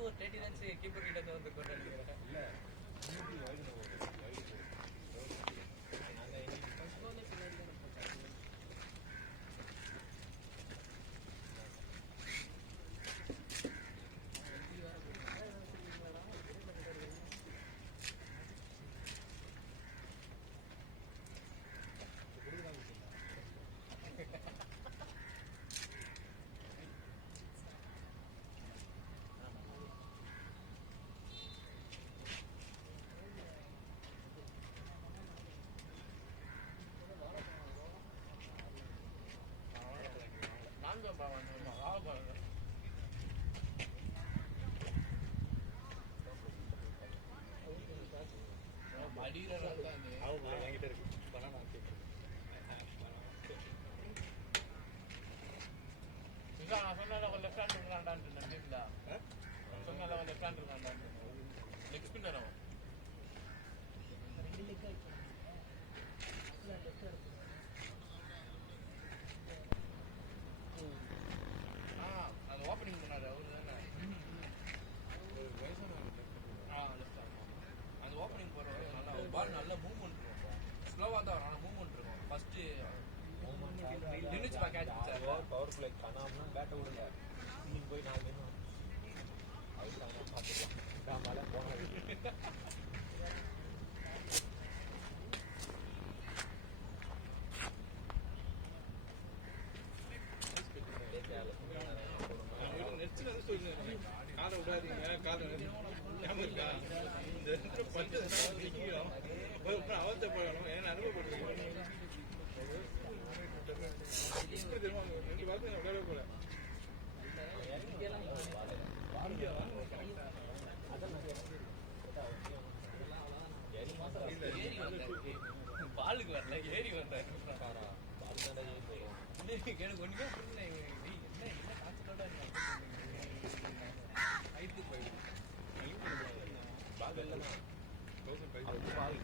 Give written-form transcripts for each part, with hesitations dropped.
ஒரு 30 runs keeper கிட்ட வந்து கொண்டாடுறேன். இல்ல பாலுக்கு வரல ஏறி வந்தேன். எனக்கு ஒண்ணுமே புரியல. என்ன கான்செப்டோட ஹைட்டு போயிடுது. பால் இல்லைன்னா பால்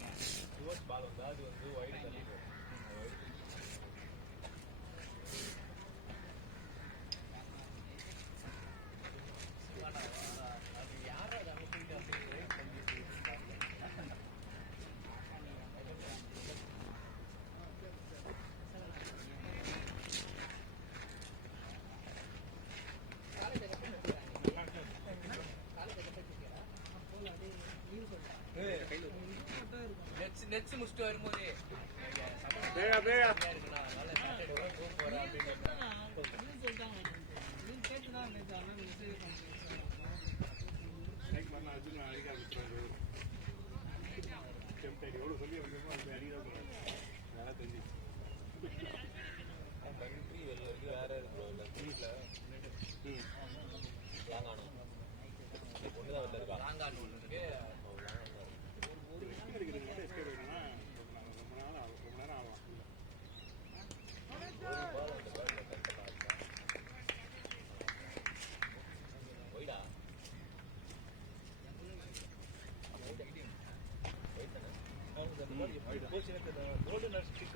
ரிவர்ஸ் பால் வந்து அது வந்து ஒயிட் தள்ளி நெட்ஸ் முடிச்சுட்டு வரும்போது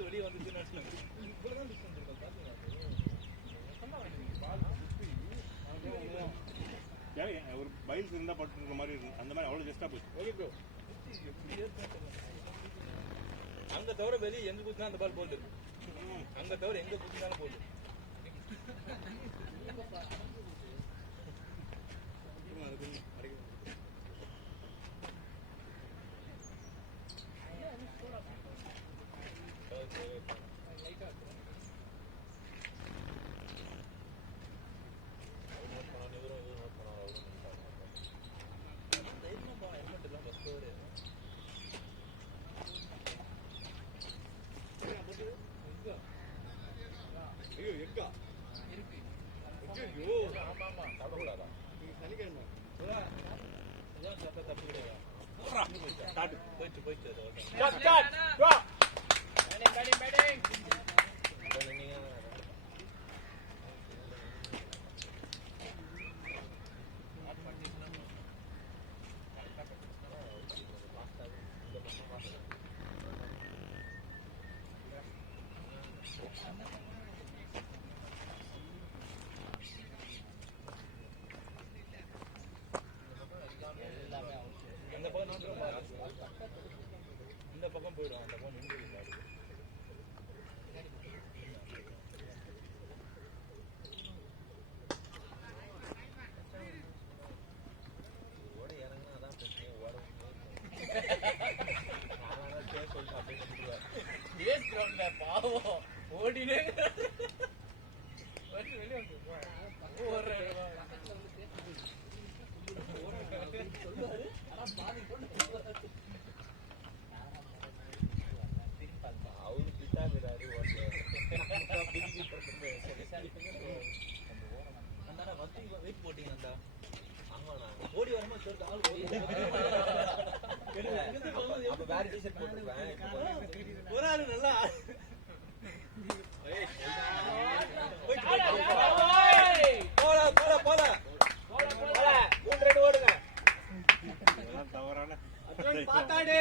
வெளியே வந்து ஒரு பைல்ஸ் இருந்தா பட்டு மாதிரி இருக்கு. அந்த மாதிரி அவ்வளவு ஜஸ்டா போச்சு. Okay bro. அங்க தவிர வெளியே எங்க குத்தினா அந்த பால் போகுது. அங்க தவிர எங்க குத்தினாலும் போகுது. அந்த பக்கம் போயிடும் அந்த பக்கம் நின்று ஓட இறங்கினா அதான் பிரச்சனை ஓட சொல்லிட்டு அப்படியே பேஸ் கிரவுண்ட்ல பாவம் ஓடினே வெளியே வந்து அவரு பிட்டாகிறாரு வெயிட் போட்டீங்க ஆமாண்ணா ஓடி வரமா சொல்லிட்டு ஆள் அப்ப வேற டிஷர்ட் போட்டுருவேன் ஒரு ஆளு நல்லா போல போல போல ஓடுங்க பாத்தாடு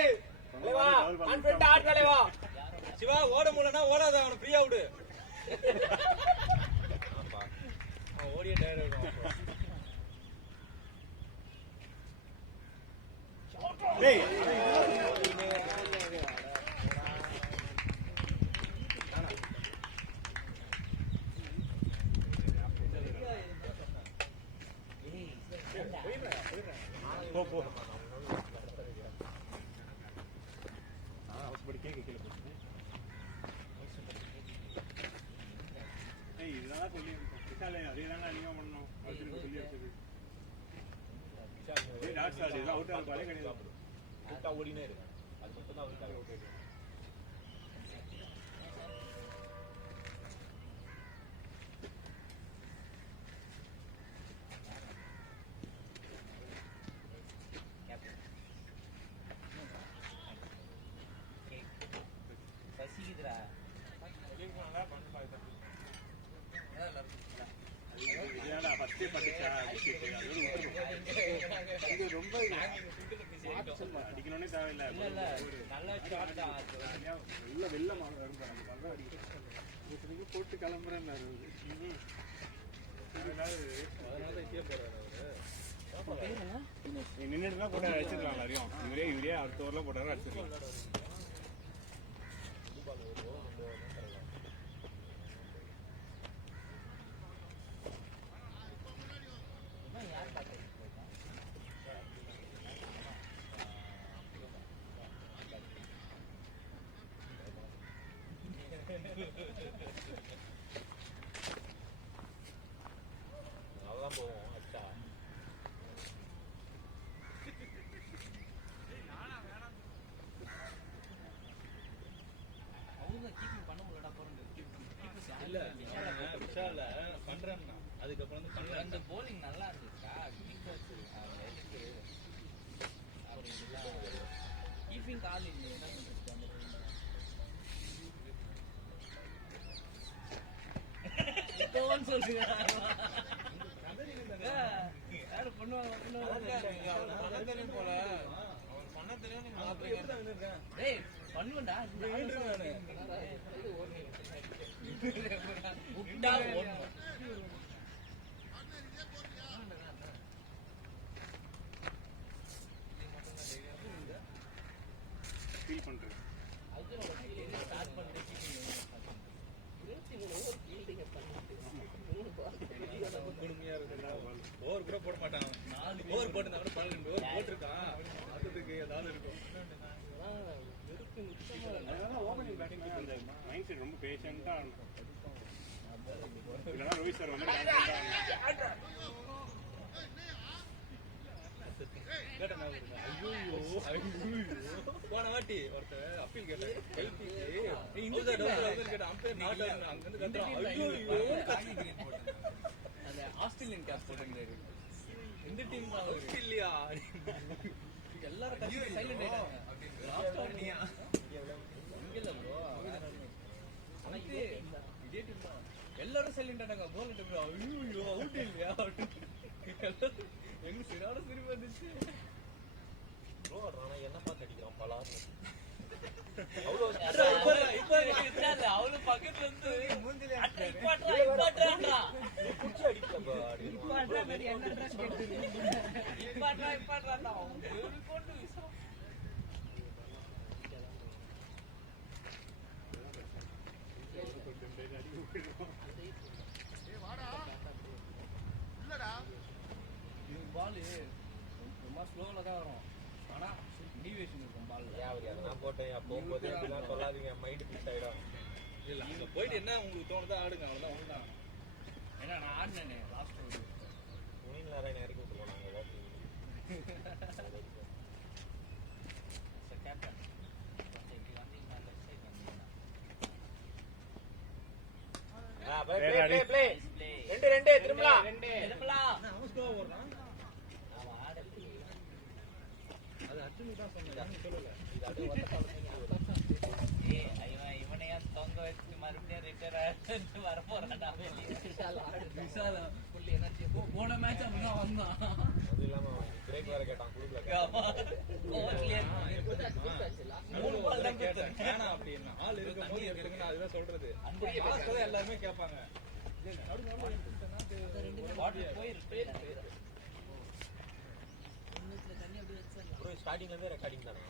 சிவா ஓட முடியலன்னா ஓடாத அவனை ஃப்ரீயா விடு ஓடிய டயர்ட் இருக்கும் ஓடினே இருக்கு அது மட்டும் தான் அவருக்காக பசிக்குதுடா ரொம்ப அடிக்கணும்னே தேவையில்லை போட்டு கிளம்புறேன் நின்றுட்டுலாம் போட்டு அடிச்சிருக்கலாம் எல்லாரையும் இவரே அடுத்த ஊர்லாம் போட்டாலும் அடிச்சிருக்கலாம் நல்லா போவோம் அச்சா அவங்க கீப்பிங் பண்ண முடியலடா போறது இல்ல விஷால பண்றேன்னா அதுக்கப்புறம் வந்து பண்றேன் அந்த போலிங் நல்லா இருந்துச்சா கீப்பிங் கால் இல்லை என்ன பண்றது சொல்லுங்க யாரு பண்ணுவாங்க போல பண்ண தெரியும் பண்ணுவேன்டா ஃபீல் பண்றேன் ஸ்டார்ட் பண்ணிட்டு ஓவர் கூட போட மாட்டான் ஓவர் போட்டு கூட 12 ஓவர் போட்டிருக்கான் அதுக்கு ஏதாவது இருக்கும் ஓபனிங் பேட்டிங் அந்த மைண்ட் செட் ரொம்ப பேஷண்டா இருக்கும் இல்லனா ரோஹித் சார் வந்து போன வாட்டி ஒருத்தர் அப்பீல் கேட்டேன் அம்பையர் நாட் அங்க இருந்து கத்துறான் அந்த ஆஸ்திரேலியன் கேப் போட்டுருந்தாரு எந்த டீம் ஆஸ்திரேலியா எல்லாரும் சைலண்ட் ஆயிட்டாங்க இங்கல ப்ரோ ஆனா இதே டீம் தான் எல்லாரும் சைலண்ட் ஆனாங்க போல் ப்ரோ ஐயோ அவுட் இல்லையா எங்க சிறாட சிரிப்பு வந்துச்சு ப்ரோ ஆனா என்ன பார்த்து அடிக்கிறான் பலார் அவ்வளவு பக்கத்துல இருந்து பால் ரொம்ப ஸ்லோவில் தான் வரும். ஆனால் டிவியேஷன் இருக்கும் பால். நான் போட்டேன் போகும்போது அப்படிலாம் சொல்லாதீங்க, மைண்ட் பீஸ் ஆகிடும். இல்லை அங்கே போயிட்டு என்ன உங்களுக்கு தோணுதோ ஆடுங்க, அவ்வளோதான் ஒன்றுதான். ஏன்னா நான் ஆடினேனே லாஸ்ட் ஒரு மீன் வேற இறக்கி விட்டு போனாங்க. கேப்டன் ரெண்டு திரும்பலா அது அர்ஜுனுக்கு தான் சொன்னேன், சொல்லல. இவனையா தொங்க வச்சு மறுபடியும் ரிட்டர் வர போறான். போன மேட்ச் அப்படிதான் வந்தான். அது இல்லாம பிரேக் வேற கேட்டான் குழுக்குல. கேட்டேன் அப்படின்னா ஆள் இருக்கும் போது எடுத்துக்கணும், அதுதான் சொல்றது. எல்லாருமே கேட்பாங்க. ஸ்டார்டிங்ல இருந்து ரெக்கார்டிங் தானே,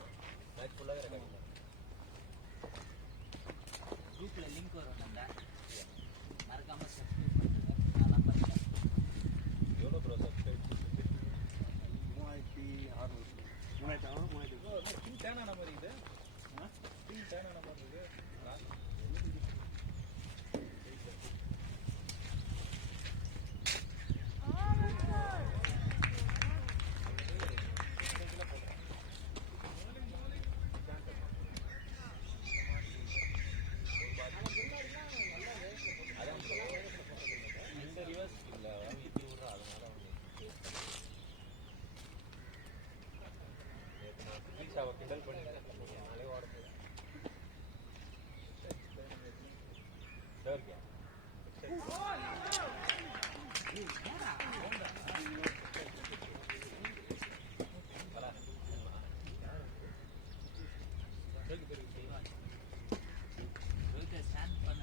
மேட்ச் ஃபுல்லாவே ரெக்கார்டிங் தான். குரூப்ல லிங்க் வரும், மறக்காம சப்ஸ்கிரைப் பண்ணுங்க. நான் படிக்கிறேன். எவ்வளோ ப்ரோ சப்ஸ்கிரைப்? 3600. தேனா நம்பர் இது, தேனா நம்பர் இருக்கு. இந்த ரிவர்ஸ் இல்ல இப்படி விடுறா, அதனால அவ கிண்டல் பண்ணி நாளே ஓட ஸ்டாண்ட் பண்ண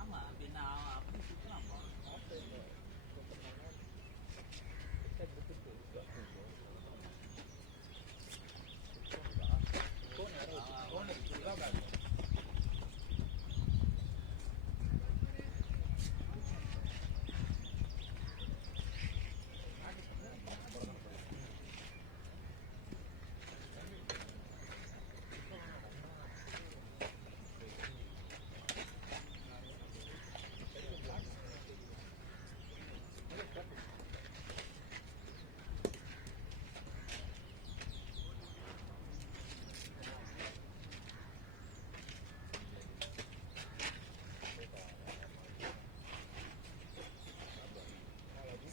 ஆமா அப்படின்னா அப்படி சுத்தலாம் போகணும்.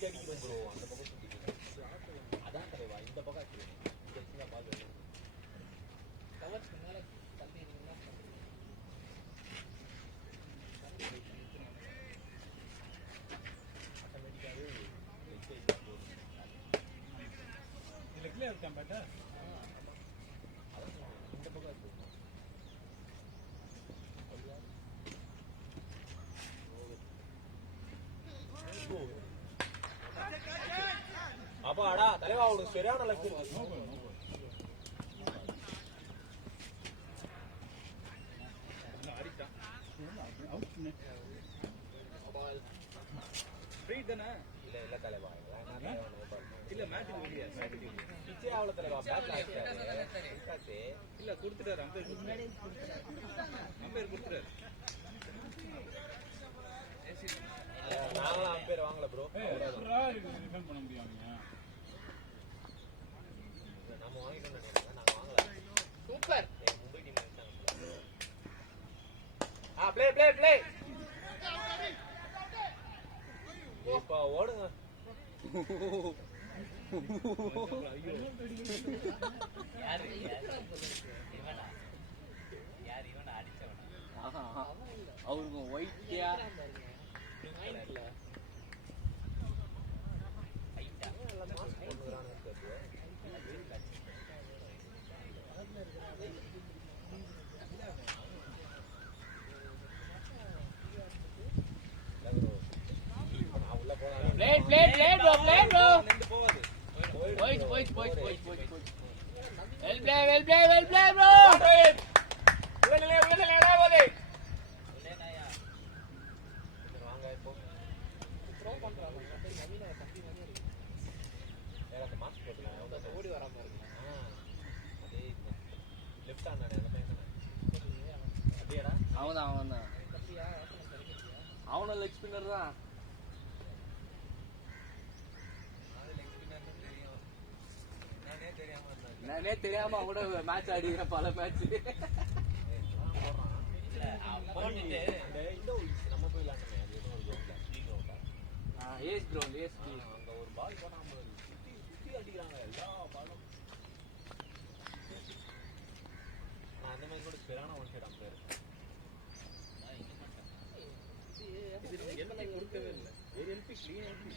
அடிக்கணும் ப்ரோ, அந்த பக்கம் சுற்றிக்கணும். அதான் தலைவா, இந்த பக்கம் அடிக்கணும். இந்த சின்ன பால் வேணும். கவர்ஸ்க்கு மேலே தள்ளி இருந்தா ஆட்டோமேட்டிக்காகவே இதில் கிளியர் இருக்கான் பேட்டா. அதான் இந்த பக்கம் அடிக்கணும். அப்பாடா தலைவா, ஒரு சரியான லக்கு இருக்கு. ஃப்ரீ தானே? இல்ல இல்ல தலைவா, இல்ல மேட்ச் இல்லையா? மேட்ச் பிச்சே ஆகல தலைவா, பேட்ல ஆயிட்டாரு. இல்ல கொடுத்துட்டாரு, அம்பேர் கொடுத்துட்டாரு. நாங்களாம் அம்பேர் வாங்கல ப்ரோ. ரிஃபண்ட் பண்ண முடியும். நம்ம வாங்கிட்டோம்னு நினைக்கிறேன், நாங்க வாங்கல. சூப்பர். மும்பை டீம் எடுத்தாங்க. Play play play. இப்ப ஓடுங்க. யாரு இவனா? யார் இவனா அடிச்சவனா? அவருக்கு ஒயிட்டியா ஐட்டா நான் உள்ள போனா நின்று போவாது. இல்லைனாயா வாங்க இப்போ அந்த மாஸ்க் போட்டுக்கலாம் ஓடி வராம இருக்கு அதே லெஃப்ட் ஹேண்ட் அந்த பையன் அப்படியேடா அவன்தான் அவனும் லெக் ஸ்பின்னர் தான். நானே தெரியாம அவனோட மேட்ச் ஆடிக்கிறேன் பல மேட்ச். இல்ல அவன் போட்டுட்டு நம்ம போய் விளையாண்டோமே அது ஏதோ ஒரு கிரவுண்ட்ல ஏஸ் கிரவுண்ட் ஏஸ் அங்க ஒரு பால் போடாம சுத்தி அடிக்கிறாங்க எல்லா பாலும். நான் அந்த மாதிரி கூட ஸ்பெரான ஒன் சைடு அம்பேர் எல்பி கொடுக்கவே இல்லை. ஒரு எல்பி க்ளீன் எல்பி.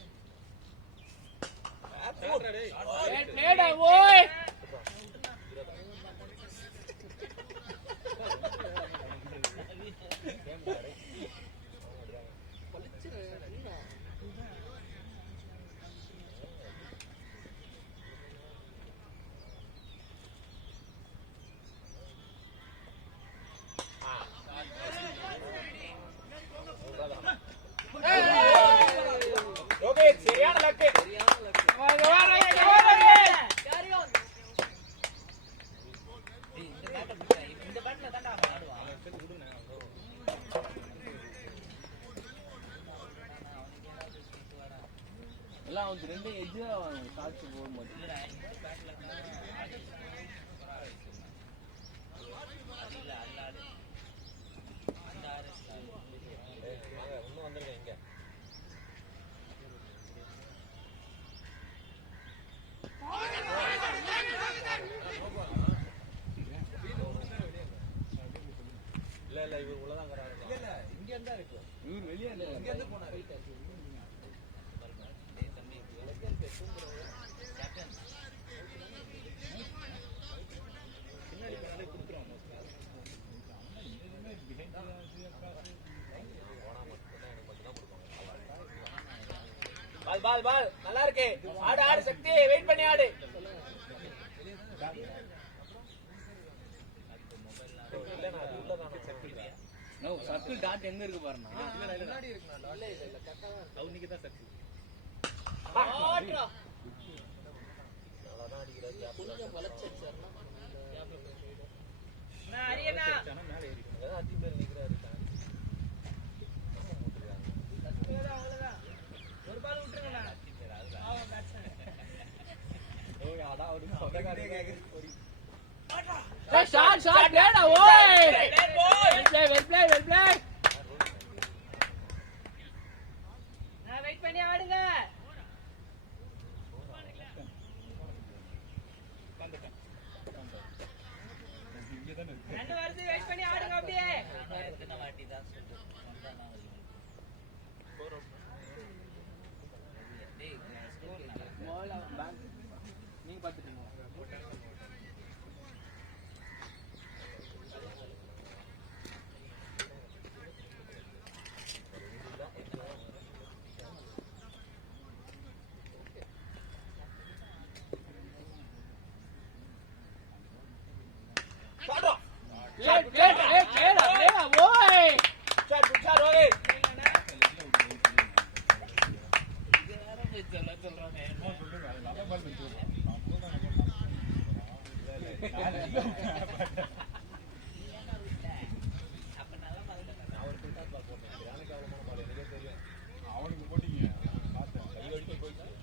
சரியான லக்கு இந்த பேட்ல தான்டா அவன் ஆடுவான். எல்லாம் அவனுக்கு ரெண்டு எஜ்ஜு சாட்சி போக மாட்டேன். இல்லடா இந்த பேட்ல ஆடு அது இல்ல அல்ல ஆடு அந்த ஆடு வாங்க இன்னும் வந்துருங்க இங்க இல்ல இவர் உள்ளதான் இல்ல இங்க இருந்தா இருக்கு இவர் வெளியே இங்க இருந்து போனாரு கேப்டன் பின்னாடி பின்னாடி கொடுத்துருவாங்க. பால் பால் பால் நல்லா இருக்கு ஆடு ஆடு சக்தி வெயிட் பண்ணி ஆடு இல்லனா அது உள்ளதான நோ சர்க்கிள் டாட் எங்க இருக்கு பாருங்க. முன்னாடி இருக்குனா இல்ல இல்ல கரெக்ட்டா அவனுக்கு தான் சர்க்கிள். ஆட்ரா நல்லா அடிக்குறாரு கொஞ்சம் வளைச்சேர்னா கேப்ல போய் போய்டும் நான் அரியனா மேல ஏறி அங்க அதி பேர் நிக்கறாரு அவ்வளவுதான் ஒரு பால் விட்டுருங்கடா. அவன் பேட்ஸ்மேன் ஏய் அடா ஒரு சொந்தக்காரங்க கேக்குது ஷாட் டேடா ஓய் வெல் ப்ளே நான் வெயிட் பண்ணி ஆடுங்க. ரெண்டு வருஷம் வெயிட் பண்ணி ஆடுங்க அப்படியே. நான் எத்தனை வாட்டி தான் சொல்றேன் சொந்தமா டேய் ஸ்கோர் நல்லா நீங்க பாத்துட்டீங்க. அவனுக்கு போட்டீங்க பார்த்தேன் கை வலிக்கு போயிடுச்சு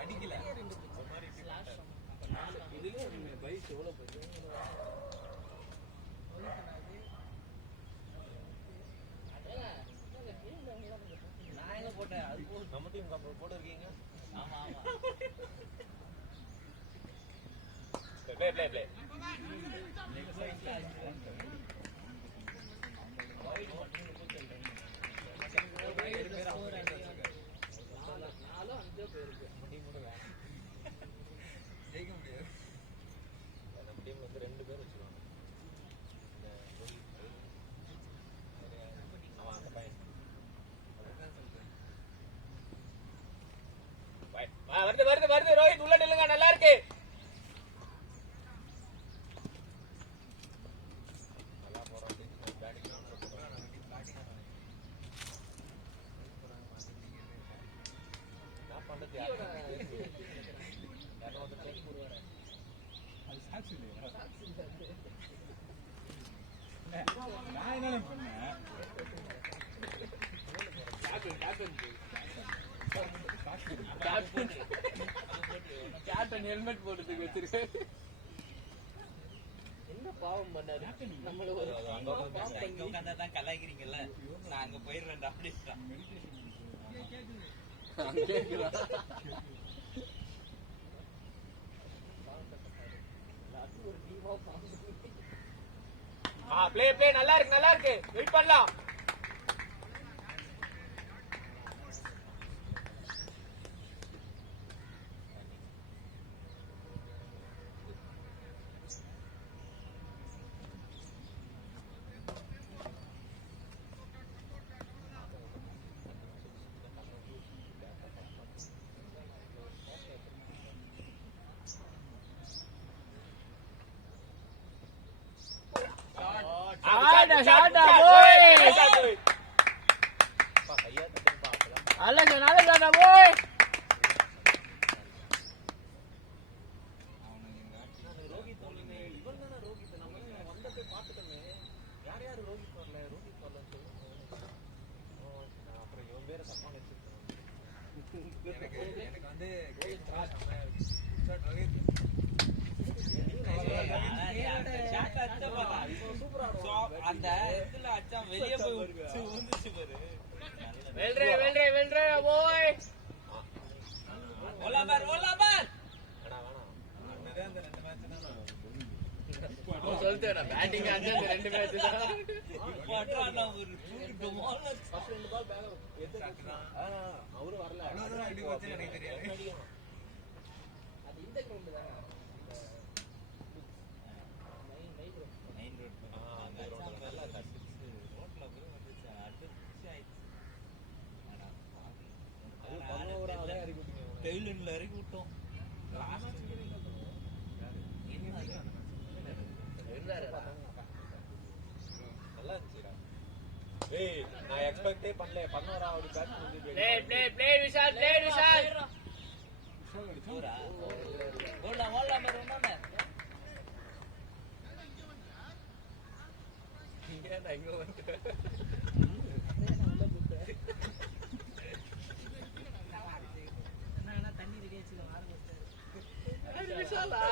அடிக்கல நான் எங்க போட்டேன் அது நம்ம டீம் போட்டு இருக்கீங்க ஆமா ஆமா play லெக் சைடுல 5 ரன் வைட் மட்டும் 32 ரன் ஸ்கோர் அதிகம் 4 5 பேருக்கு ஜெயிக்க முடியாது. நம்ம டீம்ல வந்து 2 பேர் வச்சுருவாங்க. அவன் அந்த பையன் வருது ரோஹித் உள்ள நில்லுங்க, நல்லா இருக்கு. நல்லா போறான் பேட்டிங் நான் பண்ணது அது சாட்சி இல்லையா நான் என்ன பண்ணேன் கேப்டன் ஹெல்மெட் போட்டுட்டு வச்சிருக்கேன். என்ன பாவம் பண்ணாரு நம்மள ஒரு இங்க உட்கார்ந்தா தான் கலாய்க்கிறீங்கல்ல, நான் அங்க போயிடுறேன்டா அப்படின்றான். ப்ளே நல்லா இருக்கு வெயிட் பண்ணலாம். ஷாட்டா போய் அழகு நல்ல போய் ரோஹித் இவன் தானே ரோஹித். நம்ம வந்த போய் பார்த்துட்டோமே, யார் ரோஹித் வரல அப்புறம் இவன் பேரை தப்பான வச்சிருக்கேன். எனக்கு வந்து அந்த இடத்துல அச்சா வெளியே போய் வந்துச்சு பாரு. வெல்றே போய் ஓலா பார் வேணாம் அந்த 2 மேட்ச் தான் சொல்லிட்டேன். பேட்டிங் ஆச்சு அந்த 2 மேட்ச் தான். இப்போ அட்ரா ஒரு தூக்கிட்டு பால் ஃபர்ஸ்ட் 2 பால் பேக் எடுத்துட்டான். அவரு வரல, அவ்வளவு அடி வச்சு எனக்கு தெரியாது. அது இந்த கிரவுண்ட் தான், மெயின் ரோட் அந்த கிரவுண்ட் நல்லா கட்டிச்சு ரோட்ல போய் வந்துச்சு அடிச்சு ஆயிடுச்சு. அது 11ஆவதே இறக்கி விட்டீங்க, டெய்லன்ல இறக்கி விட்டோம். நல்லா இருந்துச்சுடா. ஏய் நான் எக்ஸ்பெக்டே பண்ணல 11ஆவது பேட்ச் வந்து ப்ளே விஷால் பூரா ஓடா மரோனே இங்கடா இங்க வந்து என்ன தண்ணி ரெடி ஆச்சுல வார வச்சாரு விஷாலா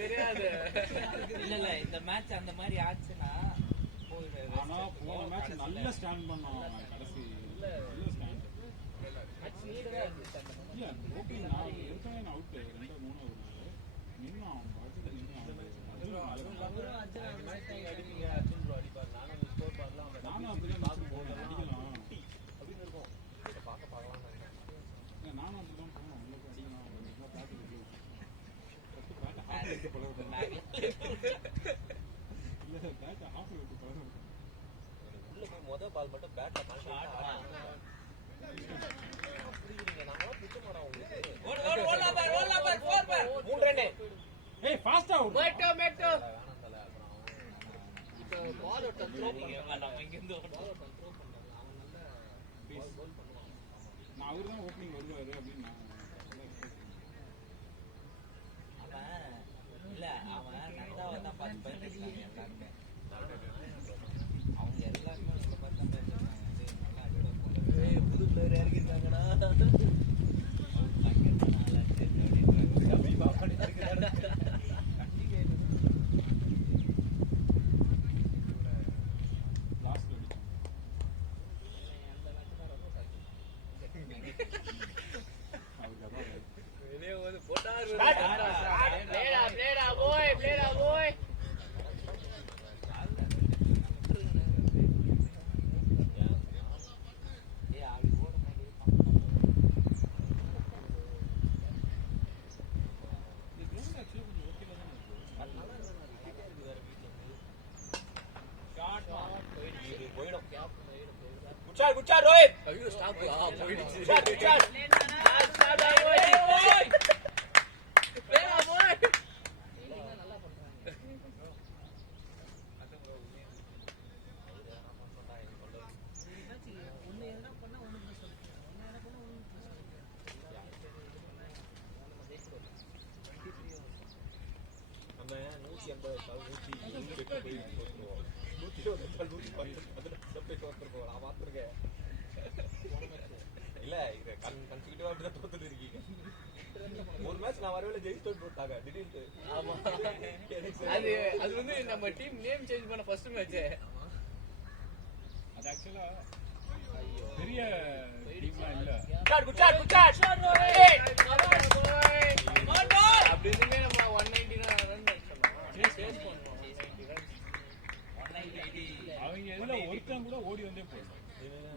தெரியாது. இல்ல இந்த மேட்ச் அந்த மாதிரி ஆச்சுன்னா ஆனா போன மேட்ச் நல்ல ஸ்டாண்ட் பண்ணோம். கடைசி நல்ல ஸ்டாண்ட் இல்ல ஓகே. நான் எடுத்தேன் அவுட் 2-3 அவுட் நின்னா அவன் பாட்டு நின்னா அடிப்பீங்க அர்ஜுன் ப்ரோ அடிப்பார். நானும் ஸ்கோர் பார்க்கலாம் நானும் அப்படியே பார்க்க போகலாம் அடிக்கலாம் அப்படின்னு இருக்கும். இதை பார்க்கலாம் நானும் அப்படிதான் போனோம். உங்களுக்கு அடிக்கலாம் அப்படின்னா பார்த்து பேட் ஹாஃப் விட்டு பழகுறேன். இல்ல பேட் ஹாஃப் விட்டு பழகுறேன். உள்ள போய் முதல் பால் மட்டும் பேட்ல புரியுறீங்க. நாங்களாம் பிடிச்ச மாட்டோம் உங்களுக்கு. ஓடா பார் 4 பார் 3 ரன். ஏய் ஃபாஸ்டா ஓடு. மேட்டோ வேணாம் தல. அப்புறம் இப்போ பால் ஓட்ட த்ரோ பண்ணலாம். நம்ம இங்க இருந்து பால் ஓட்ட த்ரோ பண்ணலாம். அவன் நல்ல கோல் பண்ணுவான். நான் அவரு தான் ஓப்பனிங் வருவாரு அப்படின்னு நான் அவன் இல்ல அவன் நந்தாவை தான் பார்த்து பயந்துருக்காங்க எல்லாருமே. அவங்க எல்லாருமே உங்களை பார்த்து தான் பயந்துருக்காங்க. நல்லா அடிப்பா போல புது பிளேயர் இறக்கிருக்காங்கண்ணா. Good shot Rohit. ஐயோ ஸ்டாப் போயிடுச்சு. Good shot. நம்ம 180 நான் பார்த்துருக்கேன். இல்ல இது கன்சிக்யூட்டிவா அப்படிதான் தோத்துட்டு இருக்கீங்க. ஒரு மேட்ச் நான் வரவேல ஜெயிச்சு போட்டாங்க திடீர்னு. ஆமா அது வந்து நம்ம டீம் நேம் சேஞ்ச் பண்ண ஃபர்ஸ்ட் மேட்ச். அது ஆக்சுவலா பெரிய டீம்லாம் இல்ல. Good shot. அப்படின்னு நம்ம 199 ரன் சேஸ் பண்ணோம். 190. அவங்க எதுல ஒருத்தன் கூட ஓடி வந்தே போயிடும்.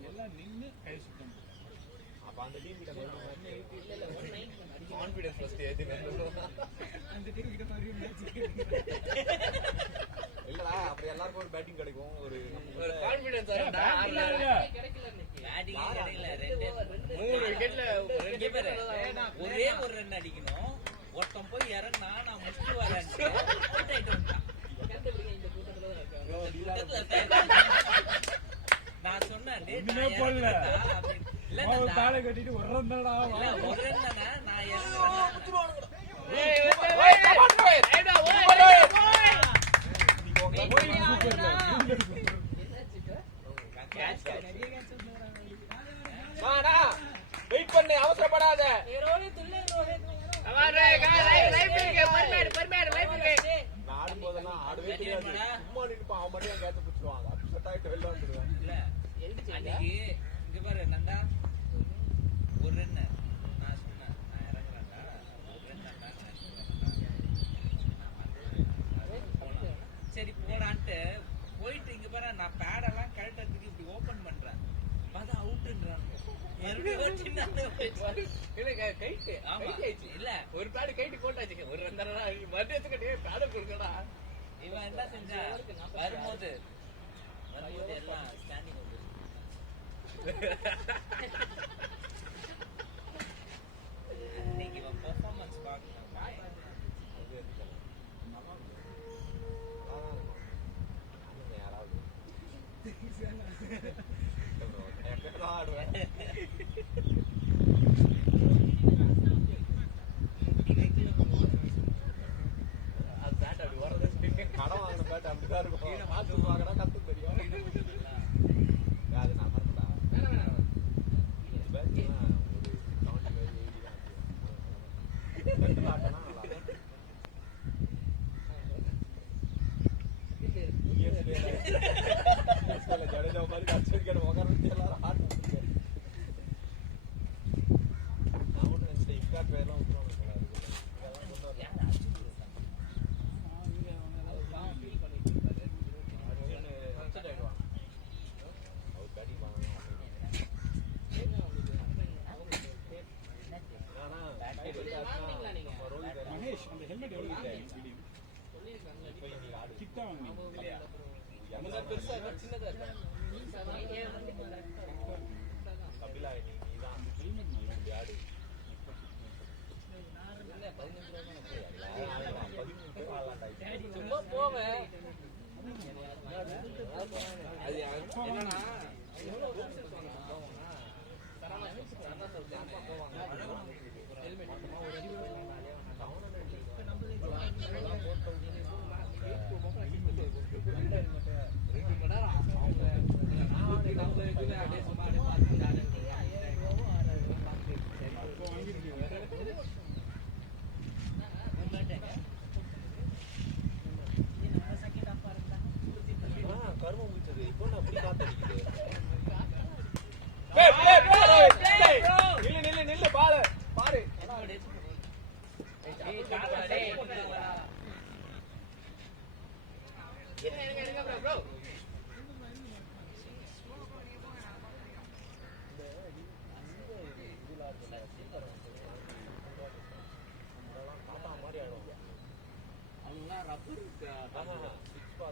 எல்லாம் நின்னு கை சுத்தம். அப்ப அந்த டீம் கிட்ட கான்ஃபிடன்ஸ் ஃபர்ஸ்ட் ஏத்துங்க. அந்த டீம் கிட்ட மாதிரி மேட்ச் இல்லடா அப்படி எல்லாருக்கும் ஒரு பேட்டிங் கிடைக்கும். ஒரு கான்ஃபிடன்ஸ் பேட்டிங் கிடைக்கல இன்னைக்கு. பேட்டிங் கிடைக்கல. 3 விக்கெட்ல ஒரே ஒரு ரன் அடிக்கணும். ஒருத்தன் போய் இறங்கினா நான் முடிச்சு வரேன். நான் சொன்னேன் தாளை கட்டிட்டு ஒரு ரன் தானடா ஒரு ரன் தானே நான் இறங்குறேன். வெயிட் பண்ணு அவசரப்படாத. ஆடும் போதெல்லாம் ஆடவே தெரியாது. சும்மா நின்னுப்பான். அவன் மட்டும் கேட்க பிடிச்சிருவாங்க. அப்செட் ஆயிட்டு வெளில வந்துடுவேன். இல்ல அன்னைக்கு இங்க பாரு நந்தா ஒரு ரன் நான் சொன்னேன் நான் இறங்குறேன்டா. ஒரு ரன் சரி போடான்ட்டு போயிட்டு இங்க பாரு நான் பேடெல்லாம் கழட்டத்துக்கு இப்படி ஓபன் பண்றேன். பார்த்தா அவுட்ன்றாங்க. இல்ல ஒரு பேடு கைட்டு போட்டாச்சு. ஒரு ரன் தானடா மறுபடியும் பேட கொடுக்கடா. இவன் என்ன செஞ்சா வரும்போது எல்லாம் ஸ்டாண்டிங் வந்து இன்னைக்கு இவன் பெர்ஃபார்மன்ஸ் பார்க்கணும். கடன் வாங்கின பேட் அப்படிதான் இருக்கும். மாத்து வாங்கினா கத்து தெரியும். அது நான் மறந்துடா. ஜடேஜா மாதிரி அச்சரிக்கை உட்கார எல்லாரும் ஆட்டு இம்பாக்ட் எல்லாம் மகேஷ் அந்த ஹெல்மெட் எவ்வளவு கிட்டா வாங்கினீங்க பெருசா சின்னதா இருக்கா? கபிலா நீதான் ஹெல்மெட் நல்லா ஆடு 15 ரூபாய் சும்மா போவேன். அது என்னன்னா கருமம் முடிச்சது இப்போ நான் அப்படி காத்திருக்கேன். நில்லு பாரு பாரு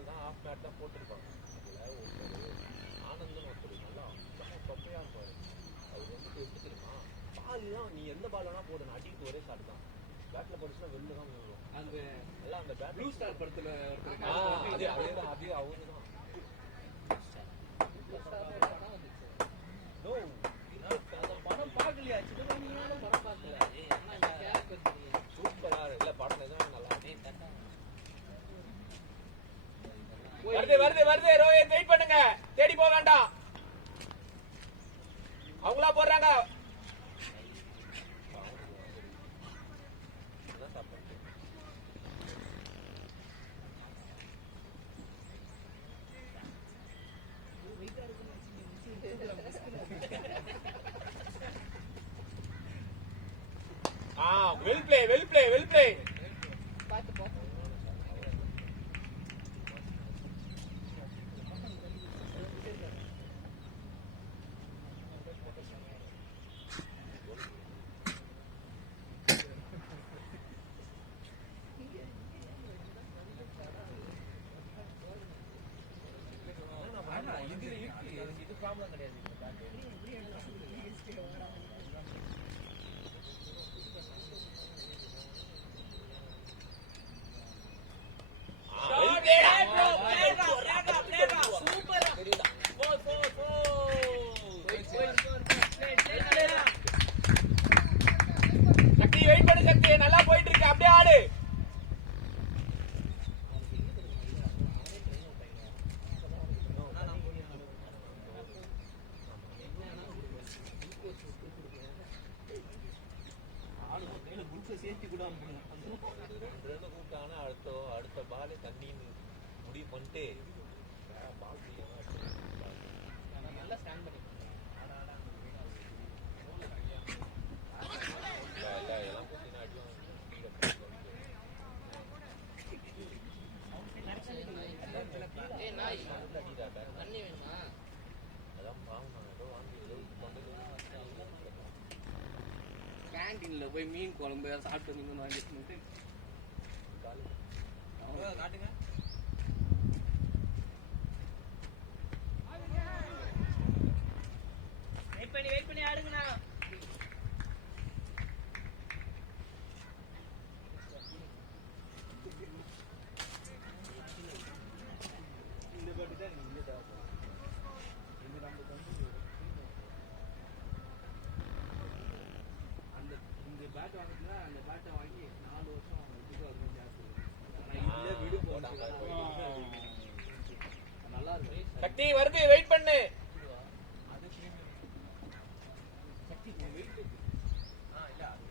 தான் ஆஃப் மேட் தான் போட்டிருப்பாங்க. ஆனந்தம் ஒருத்தர் நல்லா பால்னா போடுங்க அடிக்கு ஒரே ஷாட் தான் பேட்ல போடுச்சுன்னா வெளில தான் விழுவும் அந்த எல்லாம் அந்த பேட் ப்ளூ ஸ்டார் படத்துல அதேதான் அதே அவங்க தான் நோ படம் பார்க்கலையா சிவகாமியான படம் பார்க்கல ஆனா இந்த கேரக்டர் தெரியும் சூப்பரா இல்ல படம் எதுவும் நல்லா வருது ரோஹித் வெயிட் பண்ணுங்க தேடி போக வேண்டாம் அவங்களா போடுறாங்க வெல் பிளே பார்த்து போ இது ப்ராப்ளம் கிடையாது சக்தி வெயிட் பண்ணு சக்தி நல்லா போயிட்டு இருக்கு அப்படியே ஆடு சேர்த்து கூட கூப்பிட்டாங்கன்னா அடுத்த பால் தண்ணி முடிவு பண்ணிட்டு பால் நல்லா ஸ்டாண்ட் பண்ணி எல்லாம் போச்சுன்னா தண்ணி வேணுமா அதான் பாவம் ஏதோ வாங்கி ஏதோ கேண்டீன்ல போய் மீன் குழம்பு சாப்பிட்டு மீன் வாங்கிட்டு காட்டுங்க வெயிட் பண்ணி ஆடுங்கண்ணா இந்த பாட்டு தான் இங்க தேவை இந்த நமக்கு அந்த இந்த பேட் வாங்கினா அந்த பேட்டை வாங்கி 4 வருஷம் அது ஜாஸ்தி விடு போட்டாங்க நல்லா இருக்கும் சக்தி வருது வெயிட் பண்ணு சக்தி வெயிட் இல்ல அது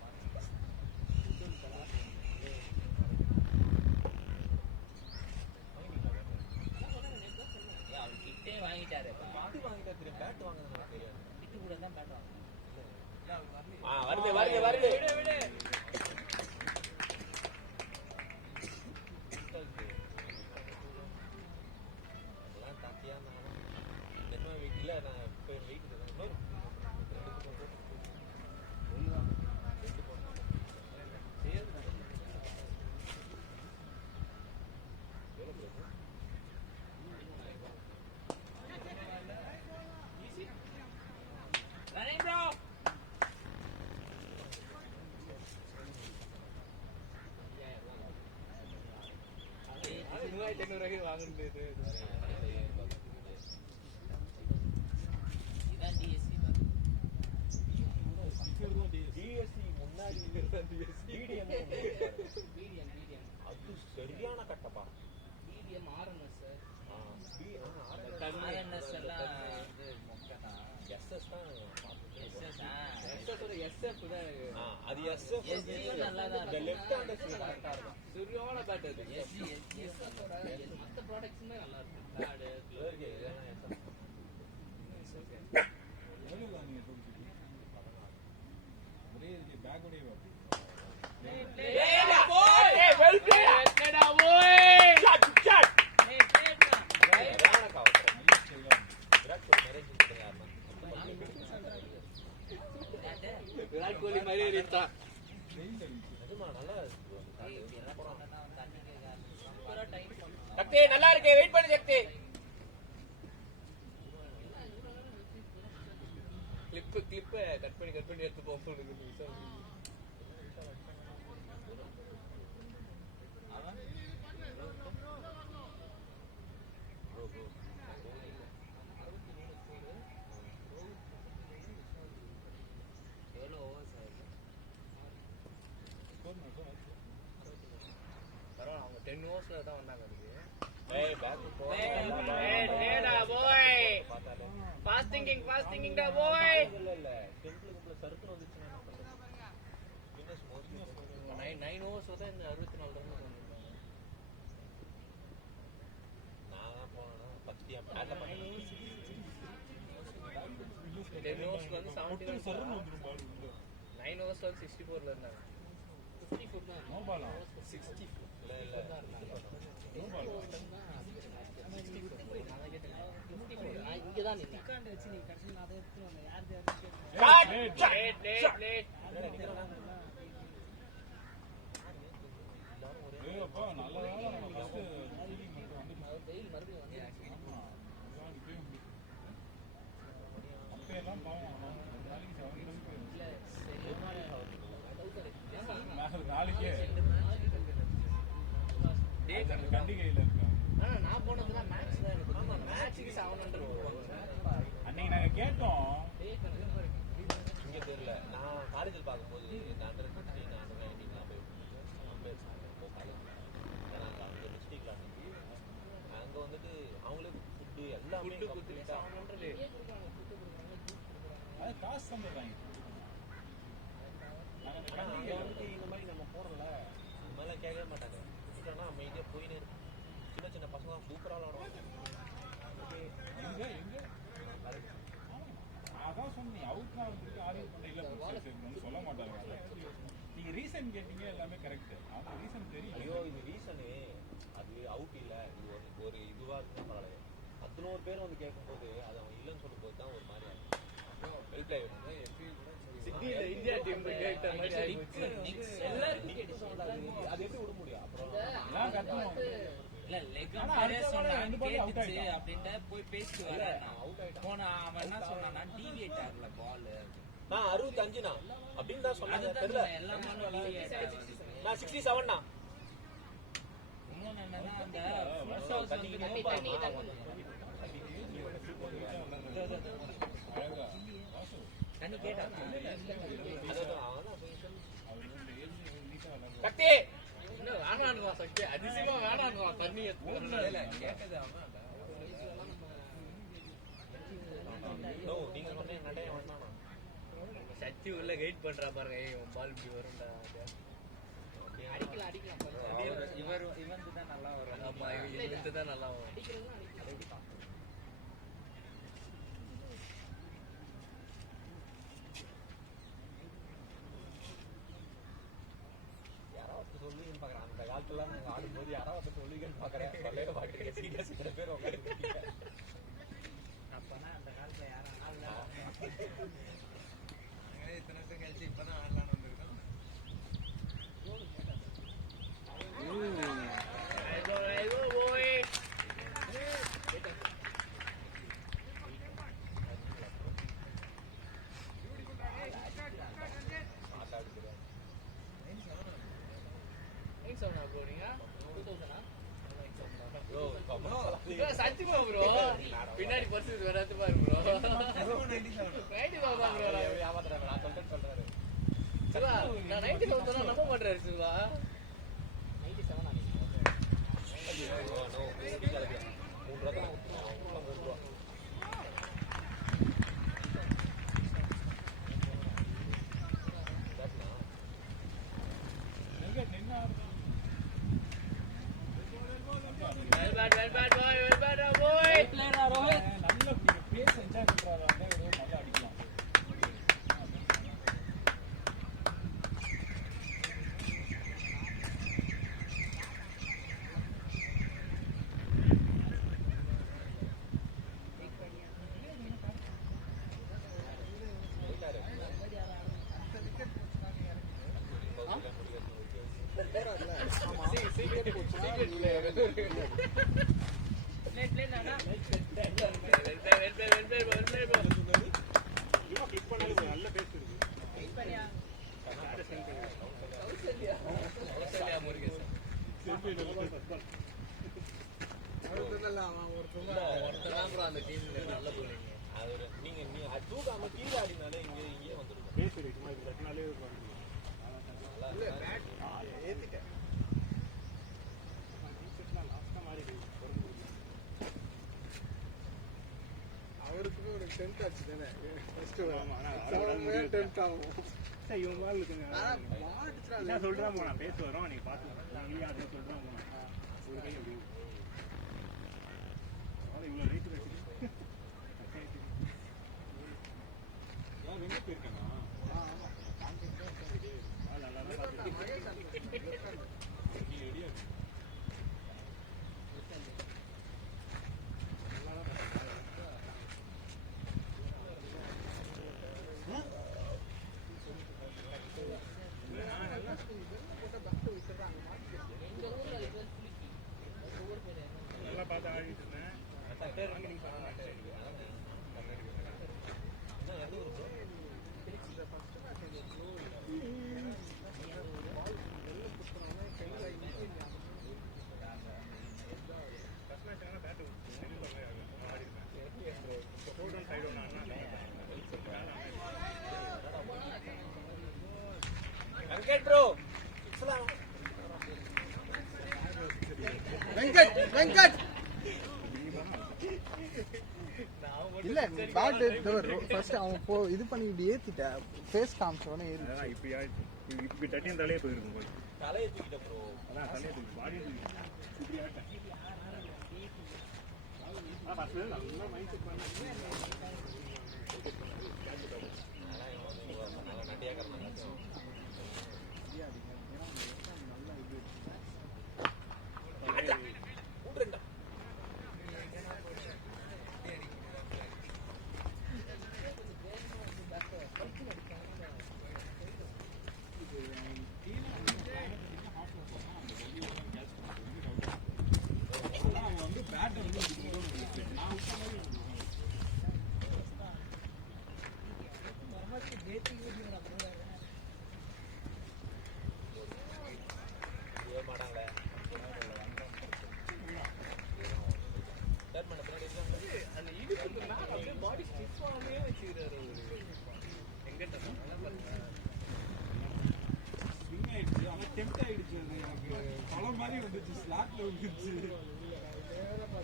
அவர் கிட்டே வாங்கிட்டாரு பாட்டு வாங்கிட்டா தெரியும் பேட் வாங்கினா தெரியாது கிட்டு கூட தான் பேட் வாங்க வருது எல்லாம் தாத்தியா என்ன வீட்டில் நான் போய் வெயிட் வாங்குறது டிஎஸ்சி முன்னாடி டிடிஎம் அது சரியான கட்டப்பா டிடிஎம் ஆர்என்எஸ் ஆர்என்எஸ் எல்லாம் எஸ்எஸ் தான் எஸ்எஃப் தான் அது எஸ்எஃப் இந்த லெஃப்ட் ஹேண்ட் கரெக்டா இருக்கும் சரியான பேட் அது மற்ற ப்ராடக்ட்ஸுமே நல்லா இருக்கும் பேடு ஒரே பேக்கோடே வெல் பிளே விராட் கோலி மாதிரி இருக்கான் சக்தி நல்லா இருக்கு வெயிட் பண்ணு சக்தி கிளிப் கட் பண்ணி எடுத்து போக 10 ஓவர்ஸ்ல தான் வந்தாங்க அதுக்கு. ஏய் பேக் போ. டேடா பாய் ஃபாஸ்ட் திங்கிங் டா பாய். இல்ல டெம்பிளுக்குள்ள சர்க்கிள் வந்துச்சுன்னா என்ன பண்றது? ஃபினிஷ் மோஸ்ட்லி 9 ஓவர்ஸ்ல தான் இந்த 64 ரன் வந்திருக்காங்க. நான் போனா பத்தியா பேட்ல பண்ணேன். 10 ஓவர்ஸ்ல வந்து 71 சரன் வந்துரும் பால் உள்ள 9 ஓவர்ஸ்ல வந்து 64ல இருந்தாங்க. 54 தான். நோ பாலா 64 இல்ல தான் இருந்தாங்க. நோ பால் நான் கேட்டேன் 54 இங்க தான் நின்னேன். உட்காந்து வச்சு நீ கடைசியில் அதை எடுத்துட்டு வந்த யார் லேட் ஏய் அப்பா நல்ல வேளை நம்ம ஃபர்ஸ்ட் ஃபீலிங் மட்டும் வந்து வெயில் மறுபடியும் வந்து ஆமா அப்பெல்லாம் பாவம் ஒரு நாளைக்கு 7 நாளைக்கே டே கண்டிகையில் இருக்காங்க. நான் போனதுலாம் மேட்ச் தான் எனக்கு. ஆமா மேட்ச்சுக்கு 700 அன்னைக்கு நாங்க கேட்டோம் இங்க தெரியல. நான் காலேஜில் பார்க்கும்போது இந்த அண்டர் 15 அண்டர் 19 போய் அம்பேர் போகாது. ஏன்னா அங்கே டிஸ்ட்ரிக்ட்ல அங்கே வந்துட்டு அவங்களே ஃபுட்டு எல்லாமே ஃபுட்டு குத்து 700 அது காசு தந்துடுறாங்க. கண்டிகையில் வந்துட்டு இந்த மாதிரி நம்ம போகிறோம்ல இந்த மாதிரிலாம் கேட்கவே மாட்டாங்க. இல்லைன்னா அமைதியாக போயின்னு இருக்கும். சின்ன சின்ன பசங்க சூப்பராக விளாடுவாங்க. எங்க அதான் சொன்னீங்க அவுட்னா வந்துட்டு ஆர்டர் பண்ண இல்ல சேர்க்கணும்னு சொல்ல மாட்டாங்க. நீங்க ரீசன் கேட்டீங்க எல்லாமே கரெக்ட். அவங்க ரீசன் தெரியும். ஐயோ இது ரீசனு அது அவுட் இல்லை இது ஒரு இதுவாக இருக்குன்னா பரவாயில்ல. 11 பேர் வந்து கேட்கும்போது அது அவன் இல்லைன்னு சொல்லும்போது தான் ஒரு மாதிரி சிட்டில இந்தியா டீம் கேட்ட மாதிரி ஆயிடுச்சு. அது எப்படி விட முடியும்? அப்புறம் எல்லாம் கட்டணும். இல்ல லெகன் ஆனா பேரே அடுத்த சொன்னா வாரம் ரெண்டு ball out கேட்டுச்சு ஆயிட்டான். அப்படின்ட்டு போய் பேசிட்டு வரேன். போனா அவன் என்ன சொன்னான்னா டிவியேட் ஆகல பால். நான் 65 அப்படின்னு தான் சொன்னாங்க. அதுதான் தெரியல எல்லா பாலும் டிவியேட் ஆகல. நான் 67 இன்னொன்னு என்னன்னா அந்த ஃபுல் ஹவுஸ் வந்து அழகா வாசு தண்ணி கேட்டா கட்டி இன்னும் வேணானுவா சக்தி அதிசயமா வேணானுவா தண்ணி கேட்டது அவன் நீங்க சொன்ன நடைய வேணாம். சக்தி உள்ள வெயிட் பண்றா பாருங்க. இவன் பால் இப்படி வரும்டா. அடிக்கலாம் இவன் தான் நல்லா வரும். ஆமா இவன் தான் நல்லா வரும். யாராவது சொல்லுங்கன்னு பாக்குறேன். அந்த காலத்துல நாங்க ஆடும்போது யாராவது சொல்லுங்கன்னு பாக்குறேன். சொல்லவே மாட்டேங்க. சீரியஸ் சில பேர் உட்காந்து அப்பனா அந்த காலத்துல யாரும் ஆடல. இத்தனை வருஷம் கழிச்சு இப்பதான் ஆடலான்னு வந்திருக்கோம். சத்தியமா ப்ரோ பின்னாடி பர்சு வராது பாரு ப்ரோ. 97 ப்ரோ. நான் சொல்றேன்னு சொல்றாரு. சிவா நான் 97 சொன்னா நம்ப மாட்டேறாரு சிவா. 97 நல்ல பேஸ் என்ஜாய் பண்றாங்க. நல்லா அடிக்கலாம். அந்த டீம்ல நல்ல போறீங்க. அது நீங்க தூக்காம கீழே ஆடினாலே இங்கே வந்துருக்கும். டென்த் ஆச்சு தானே ஃபர்ஸ்ட் ஆமா, ஆனா செவன் டென்த் ஆகும் சரி, இவன் பால் இருக்குங்க. மாட்டுச்சுடா என்ன சொல்றான் போனா பேச வரோம் நீங்க பாத்து நீங்க அதை சொல்றான் போனா ஒரு கை அப்படி இவ்வளவு ரேட்டு கட்டி வெங்க போயிருக்கானா நல்லா தான் பார்த்துருக்கேன். நீ ரெடியா இருக்கு. நல்லா பார்த்து ஆடிட்டு இருந்தேன். வெங்கட் வெங்கட் இல்ல பேட் ஃபர்ஸ்ட் அவன் இது பண்ணி இப்படி ஏத்திட்ட ஃபேஸ் காமிச்சவனே ஏறி அதான் இப்படி தட்டி அந்த தலையே போயிருக்கும் போய். தலையை தூக்கிட்ட ப்ரோ. அதான் தலையை தூக்கி பாடியை தூக்கி இப்படி ஆட்டேன். ஃபர்ஸ்ட் நல்லா மைண்ட் செட் பண்ணேன். நட்டியா கரணம்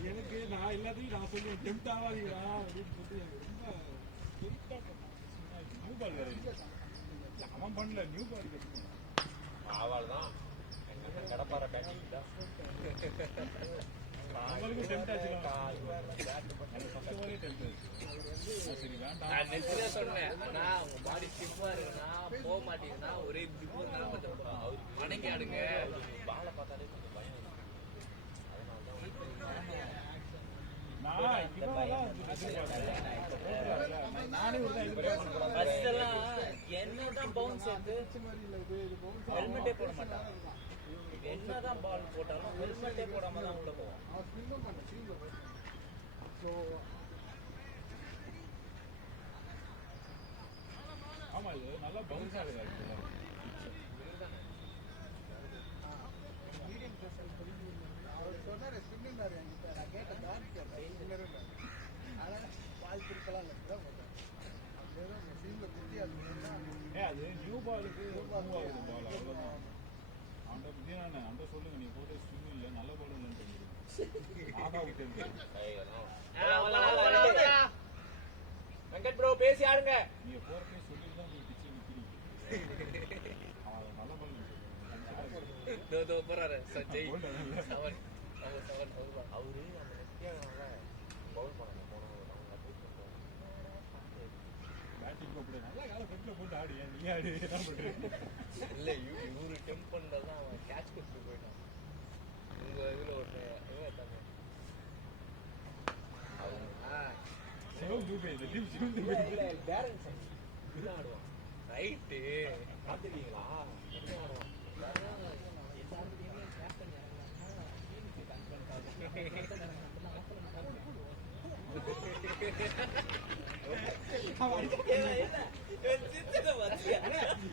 எனக்கு நான் எல்லாத்தையும் நான் சொல்லுவேன் டெம்ட் ஆகாதீங்களா அப்படின்னு சொல்லி நியூ பால் அவன் பண்ணல நியூ பால் ஆவால் தான் கடப்பார பேட்டிங் தான் அவங்களுக்கும் டெம்ட் ஆச்சு சொன்னேன் ஆனா உங்க பாடி ஸ்டிஃபா இருக்குன்னா போக மாட்டீங்கன்னா ஒரே திப்பு வணங்கி ஆடுங்க. பாலை பார்த்தாலே கொஞ்சம் பயம் இருக்கு. என்னதான் பவுன்ஸ் ஹெல்மெட்டே போட மாட்டான். என்னதான் பால் போட்டாலும் ஹெல்மெட்டே போடாம தான் உள்ள போவோம். ஆமா இது நல்லா பவுன்ஸ் ஆகுது. அவர் சொன்னாரு ஸ்விம்மிங் என்கிட்ட நான் கேட்டேன் பால் திருக்கலாம் அது நியூ பாலுக்கு மூவ் ஆகுது பால் அவ்வளோதான். அந்த சொல்லுங்க நீ போட்டு ஸ்விம் இல்லை நல்ல பால் இல்லைன்னு ஆகா விட்டு வெங்கட் ப்ரோ பேசி ஆடுங்க. நீங்க போறப்பே சொல்லிட்டு தான் நீங்க பிச்சு நிக்கிறீங்க. அவன் நல்ல பால் தோ போறாரு சஞ்சய் அவரு அந்த நெத்தியாக பவுல் பண்ணணும் போனோம். பேட்டிங் அப்படி நல்லா காலை ஃப்ரண்ட்ல போட்டு ஆடு. ஏன் நீ ஆடு என்ன பண்றீங்க? இல்ல இவரு டெம்பல்ல தான் அவன் கேட்ச் கொடுத்து போயிட்டான். உங்க இதுல ஒரு சிவம் தூபே இந்த டீம் சிவம் தூபே பேரன்ஸ் இது ஆடுவான். ரைட்டு பார்த்துருக்கீங்களா? என்ன ஆடுவான்?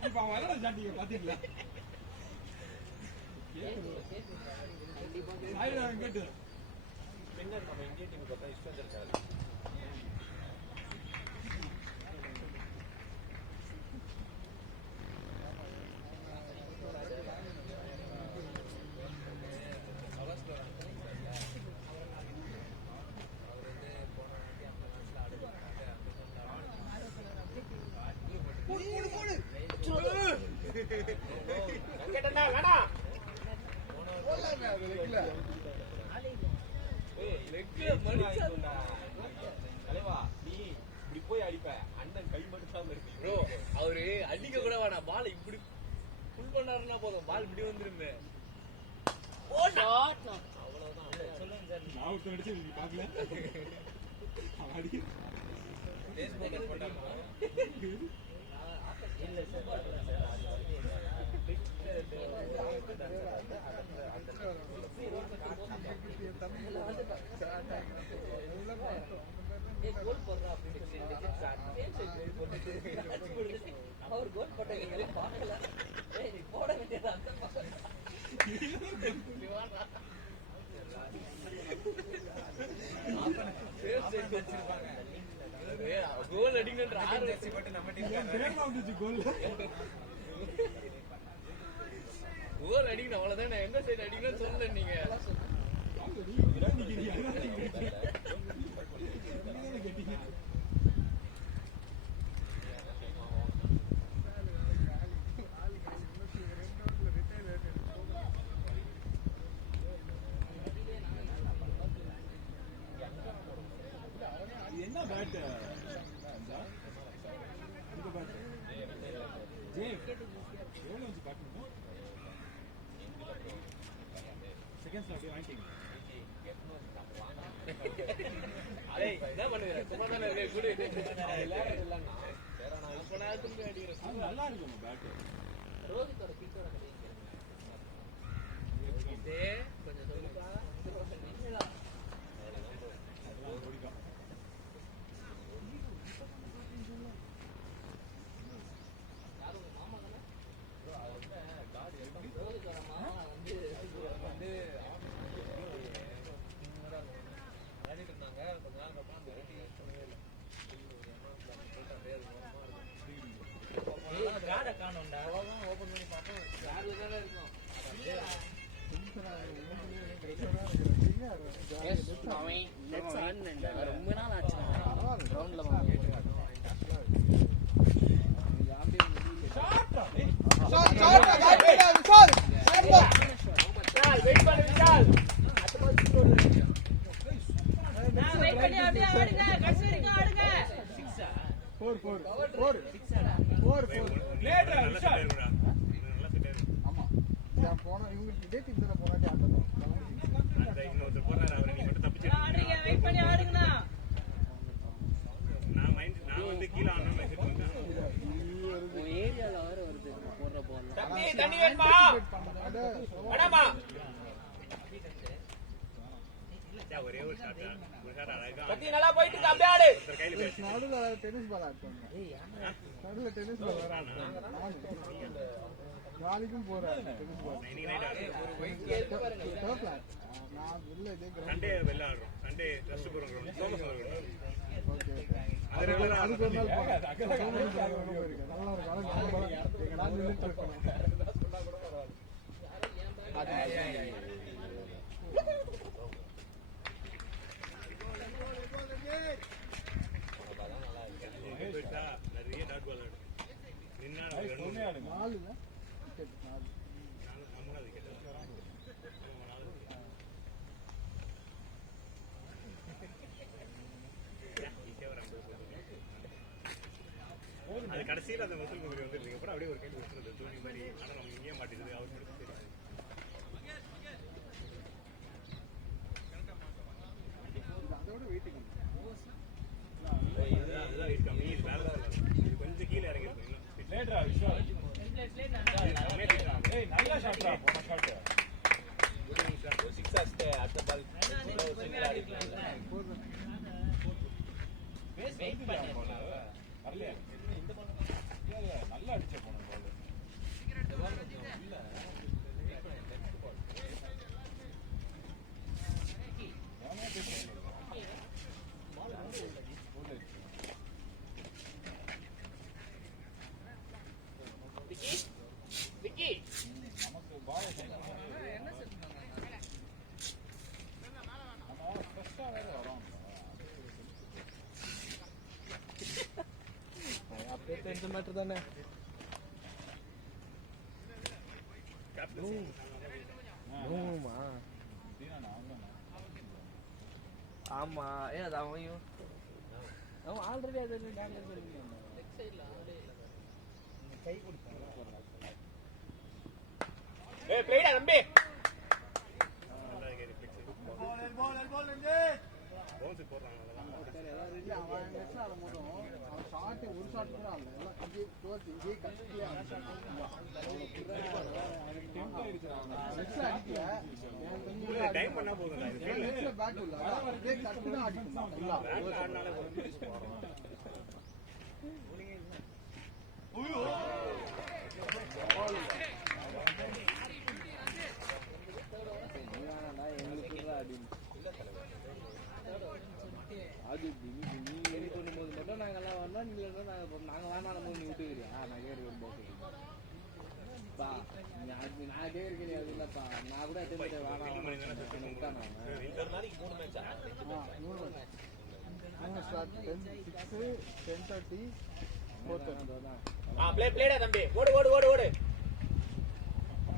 இப்ப அவன் விளையாட சாட்டிங்க பாத்தீங்களா? கேட்டு பின்னர் நம்ம இந்தியன் டீமுக்கு பார்த்தா இஷ்டம் இருக்காது. கேட்டா வேணாம் லெக்ல மடிச்சா தலைவா நீ இப்படி போய் அடிப்ப அண்ணன் கை மட்டும் இருக்கு ப்ரோ அவரு அடிக்க கூட வேணாம் பால் இப்படி புல் பண்ணாருன்னா போதும் பால் இப்படி வந்துருமே அவ்வளவுதான் நான் ஒருத்தன் அடிச்சு நீ பார்க்கல அவன் அடிக்க ரேஸ் போட்டு போட்டாமா இல்ல கோல் போடுறா அவர் கோல் போட்ட பார்க்கல நீ போட வேண்டியது கோல் அடிங்கன்ற ஆர்வம் பட்டு நம்ம டீம் வேகமா வந்துச்சு கோல் கோல் அடிக்கணும் அவ்வளவுதான் நான் எந்த சைடு அடிக்கணும்னு சொல்லல நீங்க என்ன பேட் இந்த பேட் ஜே எவ்வளவு வந்து பாக்கணும் செகண்ட்ஸ்ல அப்படியே வாங்கிட்டீங்க என்ன பண்ணுறேன் சும்மா தானே இருக்கேன் கூட அப்ப நான் திரும்பி அடிக்கிறேன் அது நல்லா இருக்கும் பேட் ரோஹித்தோட கிட்டோட கொஞ்சம் சொல்லுப்பா அதெல்லாம் பிடிக்கும் ரொம்ப நாள் ஆச்சு கிரவுண்ட்ல வெயிட் பண்ணு விஷால் வெயிட் பண்ணி அப்படியே ஆடுங்க கடைசி வரைக்கும் ஆடுங்க 4 லேட்டரா விஷால் ஆமா நான் போனா இவங்க இதே டீம் தான போனாடி ஆடணும் அந்த இன்னொருத்தர் போறாரு அவரை நீ மட்டும் தப்பிச்சு ஆடுங்க வெயிட் பண்ணி ஆடுங்கண்ணா நான் வந்து கீழே ஆடணும் மெசேஜ் பண்ணேன் ஏரியால வர வருது போடுற போல தண்ணி வேணுமா வேணாமா ஒரே ஒரு ஷாட் முகார் அழகா பத்தி நல்லா போயிட்டு இருக்கு, அப்படியே ஆடு ஒருத்தர் கையில பேசு நடுவுல டென்னிஸ் பால் ஆடுறாங்க நடுவுல டென்னிஸ் பால் வர ஆடுறாங்க நாளைக்கும் போறேன் டென்னிஸ் பால் இன்னைக்கு நைட் ஆடுறோம் டர்ஃப்ல நான் உள்ள இதே கிரவுண்ட் சண்டே வெளில ஆடுறோம் சண்டே ரெஸ்ட் போறோம் கிரவுண்ட் சோமஸ் கிரவுண்ட் ஓகே அது ரெகுலரா அதுக்கு ஒரு நாள் போறேன் நல்லா இருக்கும் எங்க நாள் நின்னுட்டு இருக்கணும் போயிட்டா நிறைய டாட் பால் ஆடும் நின்னா நாலு விக்கெட் நாலு மூணாவது விக்கெட் அது கடைசியில் அந்த முசல் குமரி வந்துருந்தீங்க அப்புறம் அப்படியே ஒரு கேள்வி விட்டுருது தோனி மாதிரி ஆனால் நம்ம இங்கே மாட்டேங்குது அவர் மட்டும் தெரியும் அதோட வெயிட்டிங் அதுதான் இது கம்மி இது பேலன்ஸ் இது கொஞ்சம் கீழே இறங்கிருக்கும் இன்னும் லேட்டரா விஷால் ஏய் நல்ல ஷாட்ரா போன ஷாட் சிக்ஸ் அடிச்சு அடுத்த பால் வெயிட் பண்ணி வரலையா இல்ல நல்லா அடிச்ச போன பால் நமக்கு பால் என்ன நம்ம ஃப்ரெஷ்ஷா வேற வரோம் இந்த மேட்டர் தானே நோமா ஆமா அது அவன் ஆல்ரெடி அது கை கொடுத்தாங்க ஏய் பிளேடா தம்பி பவுன்ஸ் போடுறாங்க டைம் பண்ணா போதும் அது நீ ரெடி பண்ணும்போது மட்டும் நாங்கெல்லாம் வரணும் இல்லைன்னா நாங்கள் வேணாம் போது நீ விட்டுக்கிறியா நான் கேட்குறேன் நான் கேட்குறேன் அது இல்லைப்பா நான் கூட வேணாம் விட்டானா ஸ்டார்ட் 10:06 10:30 4:30 பிளேடா தம்பி ஓடு ஓடு ஓடு ஓடு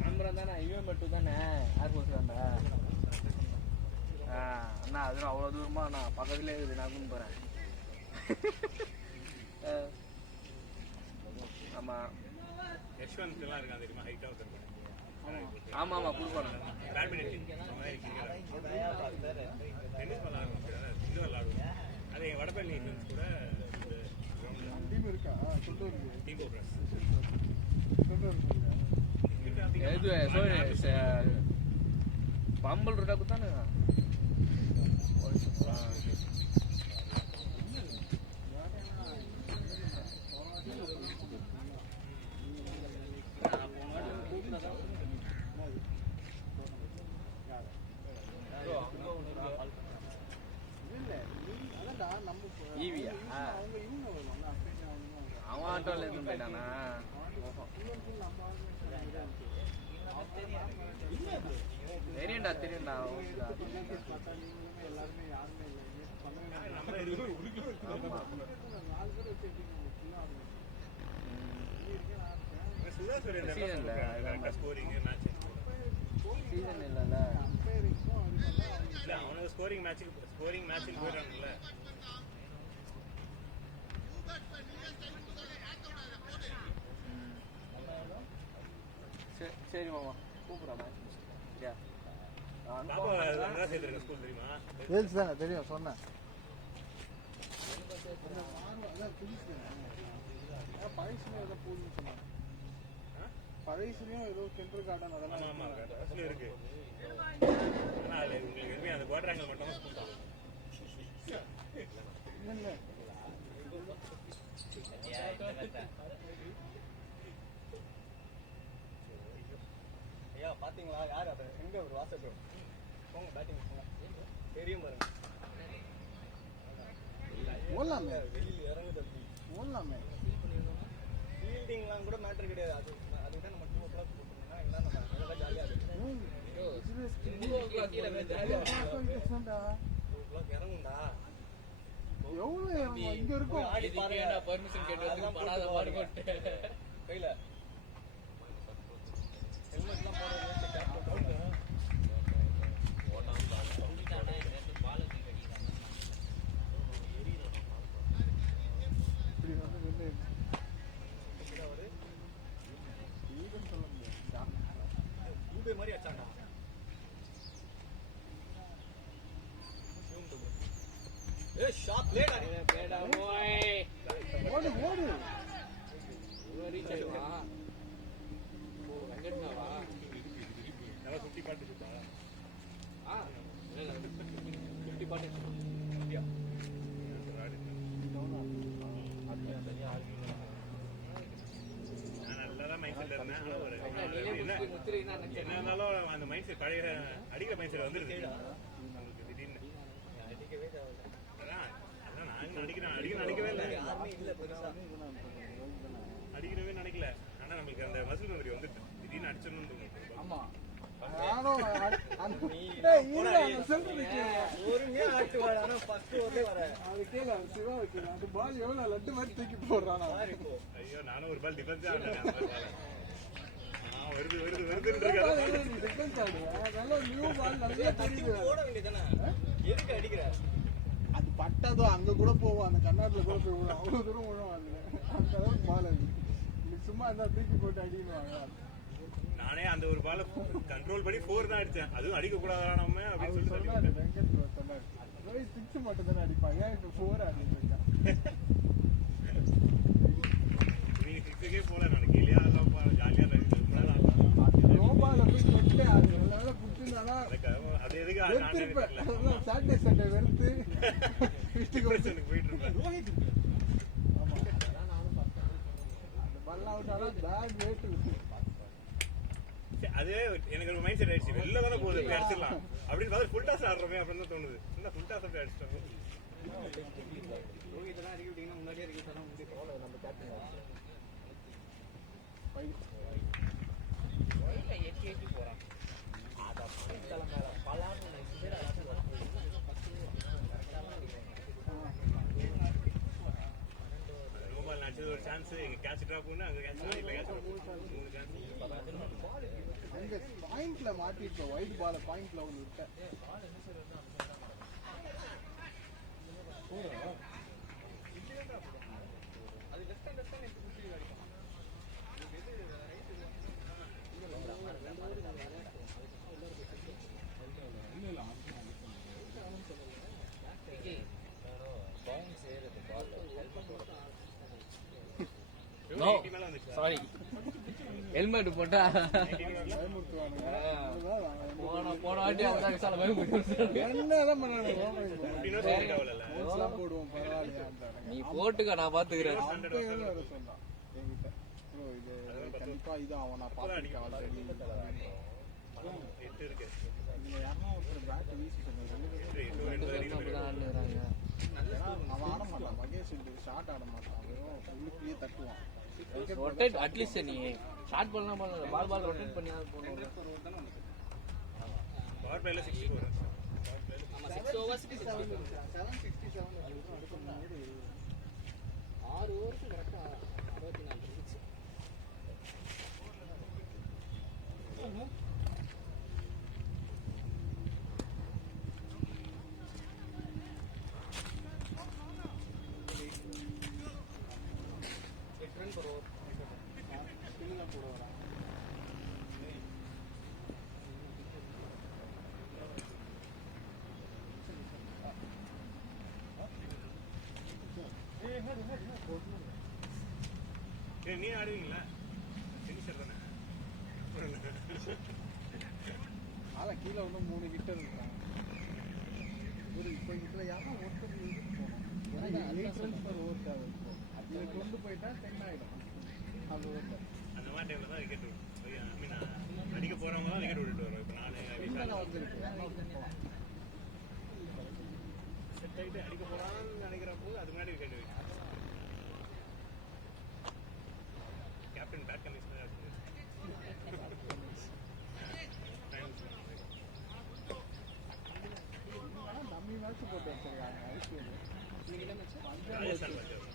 ஆம்பரம் தானே இவன் மட்டும் தானே ஏர்போர்ட் தாண்டா அண்ணா அது அவ்வளோ தூரமா நான் பக்கத்துலேயே இருக்குது நான் கொண்டு போகிறேன் ஆமாம் யஷ்வந்த் எல்லாம் இருக்கான் தெரியுமா ஹைட்டாக இருக்கான் ஆமாம் ஆமாம் கொடுப்பாங்க பேட்மிண்டன் டென்னிஸ் விளாடுவோம் இன்னும் விளாடுவோம் அது என் வடபழனி ஃப்ரெண்ட்ஸ் கூட டீம் இருக்கா டீம் போடுறேன் பம்பல் ரோட்டா குத்தானு ஈவியா அவன் ஆட்டோல இருந்து போயிட்டானா தெரியும்டா தெரியும்டா சீசன் இல்லைல்ல அவனுக்கு ஸ்கோரிங் மேட்சில் போயிடறாங்கல்ல சரி மாமா கூப்பிடுறா பாப்பா என்ன சேர்த்துருக்க ஸ்கூல் தெரியுமா வேல்ஸ் தானே தெரியும் சொன்னேன் பழையசுலயும் ஏதோ சென்ட்ரல் கார்டன் அதெல்லாம் ஆமா பஸ்ல இருக்கு ஆனா அது உங்களுக்கு எதுவுமே அந்த குவாட்ராங்கல் மட்டும் ஸ்கூல் தான் இல்ல ஐயா பாத்தீங்களா யார் அது எங்க ஒரு வாசல் போங்க பேட்டிங் போங்க தெரியும் பாருங்க ஓடலாமே வெளியில இறங்குது ஓடலாமே ஃபீல்டிங்லாம் கூட மேட்டர் கிடையாது அது அதுக்கு தான் நம்ம 2 o'clock போட்டுருந்தோம்னா எல்லாம் நம்ம நல்லா ஜாலியா இருக்கும் 2 o'clock இறங்கும்டா எவ்வளவு இறங்கும் இங்க இருக்கும் ஆடி பாருங்க பர்மிஷன் கேட்டு படாத பாடுபட்டு கையில ஹெல்மெட்லாம் போடுறது கேப் போட்டு இப்படி வந்து சொல்ல முடியாது ஊபே மாதிரி அச்சாண்டா ஏ ஷாட் பிளேடா பேடா ஓய் ஓடு ஓடு ரீச் ஆயிடுவா ஓ வெங்கட்னாவா நல்லா சுத்தி பாட்டு சுத்தா ஆ இல்ல 50 பாட்டு இந்தியா நான் நல்லா மைண்ட் செட்ல இருந்தேன் ஆனா ஒரு நீங்க முத்திரைனா என்ன இருந்தாலும் அந்த மைண்ட் செட் பழைய அடிக்கிற மைண்ட் செட் வந்துருது நமக்கு திடீர்னு அடிக்கவே தேவை அதான் நான் அடிக்கவே இல்லை யாருமே இல்ல பெருசா அடிக்கிறவே நினைக்கல ஆனா நம்மளுக்கு அந்த மசில் மெமரி வந்துட்டு திடீர்னு அடிச்சிடணும்னு தோணும் ஆமா நானும் டேய் இருடா நான் சொல்றது கேளு. பொறுமையா ஆட்டுவாரு ஆனா ஃபர்ஸ்ட் ஓவர்ல வர அது கேளு சிவா கேளு. அந்த பால் எவ்வளவு லட்டு மாதிரி தூக்கி போடுறானா. ஐயோ நானும் ஒரு பால் டிஃபென்ஸே ஆடுறேன். வருதுன்னு இருக்காது. நீ டிஃபென்ஸ் ஆடுவ. நல்ல நியூ பால் நல்லா தெரியுது. ஓட வேண்டியதானே எதுக்கு அடிக்கிற அது பட்டதோ அங்க கூட போவோம். அந்த கண்ணாடில கூட போய் விழும். அவ்வளவு தூரம் விழும். அந்த அளவுக்கு பால் அது. இன்னைக்கு சும்மா இருந்தா தூக்கி போட்டு அடிக்கணுவாங்க. நானே அந்த ஒரு பால கண்ட்ரோல் பண்ணி 4 தான் அடிச்சேன். அதுவும் அடிக்க கூடாதா நம்ம அப்படின்னு அவர் சொல்லி சொன்னாரு வெங்கட் ப்ரோ சொன்னாரு. ரோஹித் 6 மட்டும் தானே அடிப்பாங்க. இப்போ 4 அடிச்சிட்டு இருக்கான். நீங்க 6க்கே போல நான் கீழே ஆடலாம் ஜாலியா ரோபால போய் தொட்டு அது நல்ல புடிச்சிருந்தானா அது எதுக்கு வெறுத்திருப்பேன். சாட்டர்டே சண்டே வெறுத்து வீட்டுக்கு வந்து போயிட்டு இருப்பேன். ஆமா அந்த பல்ல அவுட் ஆனா பேக் வெயிட் விட்டு அது எனக்கு ஒரு மைண்ட் செட் ஆயிடுச்சு. வெளில தானே போகுது போய் அடிச்சிடலாம் அப்படின்னு பார்த்து ஃபுல் டாஸ் ஆடுறோமே அப்படின்னு தான் தோணுது. இந்த ஃபுல் டாஸ் அப்படியே அடிச்சிட்டோம். ரோஹித்லாம் இறக்கி விட்டீங்கன்னா முன்னாடியே இறக்கி விட்டா முடியும் நம்ம கேப்டன் எட்டி போறான் அத தலைமையில பலான்னு மொபைல் அடிச்சது ஒரு சான்ஸ். எங்க கேட்ச் டிராப் பண்ணு அங்க கேட்ச் இல்ல கேட்ச் 3 சான்ஸ். அங்க பாயிண்ட்ல மாட்டிட்டு ஒயிட் பால் பாயிண்ட்ல வந்து விட்ட அது லெஃப்ட் ஹேண்ட் குச்சி அடிக்கும் சாரி ஹெல்மெட் போட்டா போன வாட்டி அவன் சால என்னதான் பண்ணானுங்க போடுவோம் பரவாயில்லையா நீ போட்டுக்க நான் பாத்துக்கிறேன். சொன்னான் என்கிட்ட ப்ரோ இது கண்டிப்பா இது அவன் நான் பாத்துருக்கேன் ஆல்ரெடி. இருக்கு நீங்க யாரா ஒரு பேட் வீசி சொன்னீங்க. அவன் ஆட மாட்டான். மகேஷ் ஷார்ட் ஆட மாட்டான். வெறும் உள்ளுக்குள்ளேயே தட்டுவான். ரொட்டேட் அட்லீஸ்ட் நீ ஷார்ட் பண்ணலாம் பண்ணல பால் ரொட்டேட் பண்ணி போணும். பவர் பிளேல 64. ஆமா 6 ஓவர்ஸ் 767 6 ஓவருக்கு கரெக்டா 64 இருந்துச்சு. நீ ஆடுவீங்களா? ஃபினிஷர் தானே. ஆனா கீழே வந்து 3 ஹிட்டர் இருக்காங்க. ஒரு இப்போ இதுல யாரும் ஒருத்தர் போனோம். 8 ரன்ஸ் பர் ஓவர் தேவை. இதை கொண்டு போயிட்டா 10 ஆயிடும். அந்த ஓவர் அந்த மாதிரி டைம்ல தான் விக்கெட் அடிக்க போறவங்க தான் விக்கெட் விட்டுட்டு வரோம். இப்போ நான் வந்துருக்கு. செட் ஆகிட்டு அடிக்க போறான்னு நினைக்கிறப்போ அது முன்னாடி wicket captain bad commissioner dummy match போட்டு வச்சிருக்காங்க ஐபிஎல். ராஜஸ்தான் பஞ்சாப்.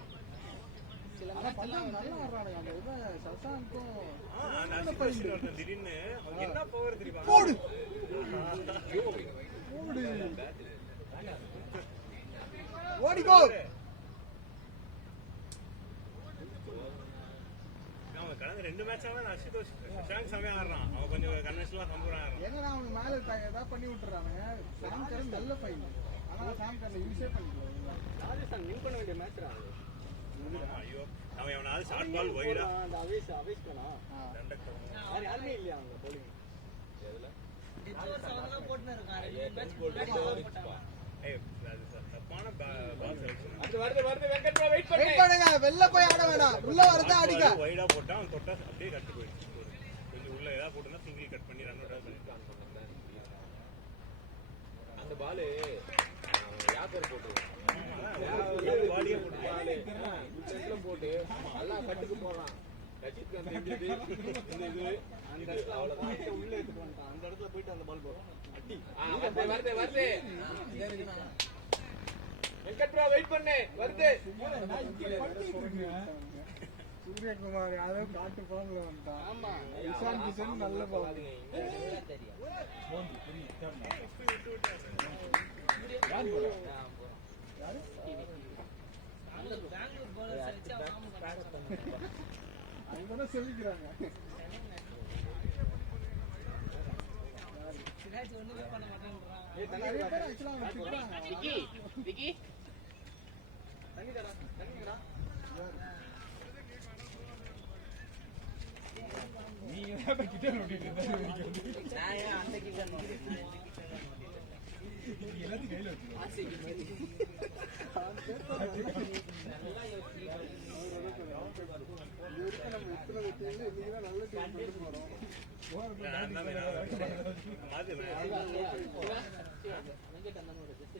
ஆனா பஞ்சாப் நல்லா ஆடுறானுங்க. அந்த இவன் சசாங்கும் திடீர்னு என்ன பவர் தெரியுமா? போடு ஓடிக்கோ. அவன் கடந்த 2 மேட்சாவே அசுதோஷ் சசாங்க் செமையா ஆடுறான். அவன் கொஞ்சம் கன்வென்ஷனலா சம்பூரா ஆடுறான். என்னன்னா அவனுக்கு மேல ஏதாவது பண்ணி விட்டுறானுங்க. சாம்கரன் நல்ல ஃபைன். ஆனா சாம்கரன் யூஸே பண்ணிக்கல. ராஜஸ்தான் வின் பண்ண வேண்டிய மேட்ச் தான் அது. ஐயோ அவன் எவனாவது ஷார்ட் பால் வைடா அந்த அவேஷ் தானா யாருமே இல்லையா அவங்க போலிங் எதுல போட்டுன்னு இருக்கான். தப்பான பால் செலக்ஷன். அது வருது வெங்கட் ப்ரோ வெயிட் வெயிட் பண்ணுங்க. வெளில போய் ஆட வேணாம். உள்ள வரதா அடிக்க. வைடா போட்டா அவன் தொட்டா அப்படியே கட் போயிடுச்சு. கொஞ்சம் உள்ள ஏதாவது போட்டுனா சிங்கிள் கட் பண்ணி ரன் அவுட் பண்ணிட்டான். அந்த பால் யாக்கர் போட்டுருவான். பாடியே போட்டு போட்டு நல்லா கட்டுக்கு போடுறான். ரஜித் காந்த் எங்கேயுது இந்த இது அந்த இடத்துல அவ்வளவுதான் உள்ள எடுத்துட்டு வந்துட்டான் அந்த இடத்துல போயிட்டு அந்த பால் போடும் அடி வருது வெங்கட் ப்ரோ வெயிட் பண்ணு வருது சூரியகுமார் யாதவ் காட்டு பால்ல வந்துட்டான். ஆமா இஷான் கிஷன் நல்ல பால். பெங்களூர் bowler சரிச்சா அவங்க சொல்லிக்கிறாங்க. சிராஜ் ஒண்ணுமே பண்ண மாட்டேன்றான். நிறைய பேர் actually அவங்க திட்டுறாங்க. விக்கி தண்ணி தரா தண்ணிங்கடா நீங்க தான் கிட்ட ஓட்டிட்டு இருந்தா நான் ஏன் அந்த கிச்சன் எல்லாத்தையும் கையில வச்சுக்கோ. ஆசைக்கு மாதிரி இது வரைக்கும் நம்ம எத்தனை வெட்டியில இன்னைக்கு நல்ல டீம் கொண்டு போறோம். வெங்கட் அண்ணனோட ஜெஸ்ட்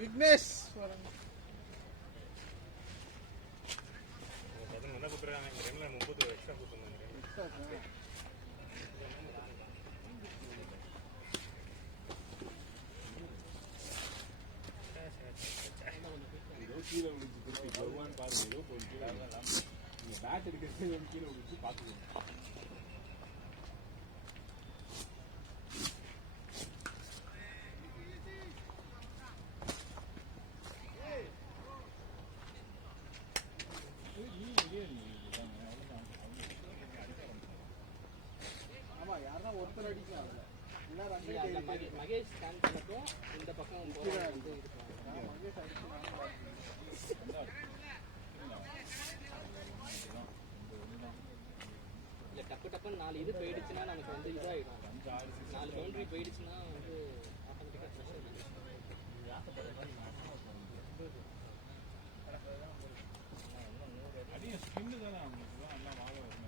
விக்னேஷ் கூப்பிடுறாங்க இந்த டைம்ல 30 எக்ஸ்ட்ரா கூப்பிடுறாங்க. ஏதோ கீழே விழுந்து திருப்பி வருவான்னு பாருங்க. ஏதோ போய் கீழே நீங்க பேட் எடுக்கிறது கீழே விழுந்து பாத்துக்கோங்க. ஆமா யாரா ஒருத்தர் அடிக்கலாம். இல்ல ரன் மகேஷ் ஸ்டாண்ட் பண்ணட்டும் இந்த பக்கம் போறாங்க வந்து மகேஷ் அடிச்சு இல்ல டப்பு டப்புன்னு 4 இது போயிடுச்சுன்னா நமக்கு வந்து இதாயிடும். 4 பவுண்டரி போயிடுச்சுன்னா வந்து ஆட்டோமேட்டிக்கா ப்ரெஷர் அடியும் ஸ்பின்னு தானே அவங்களுக்கு தான் நல்லா வாழ வரணும்.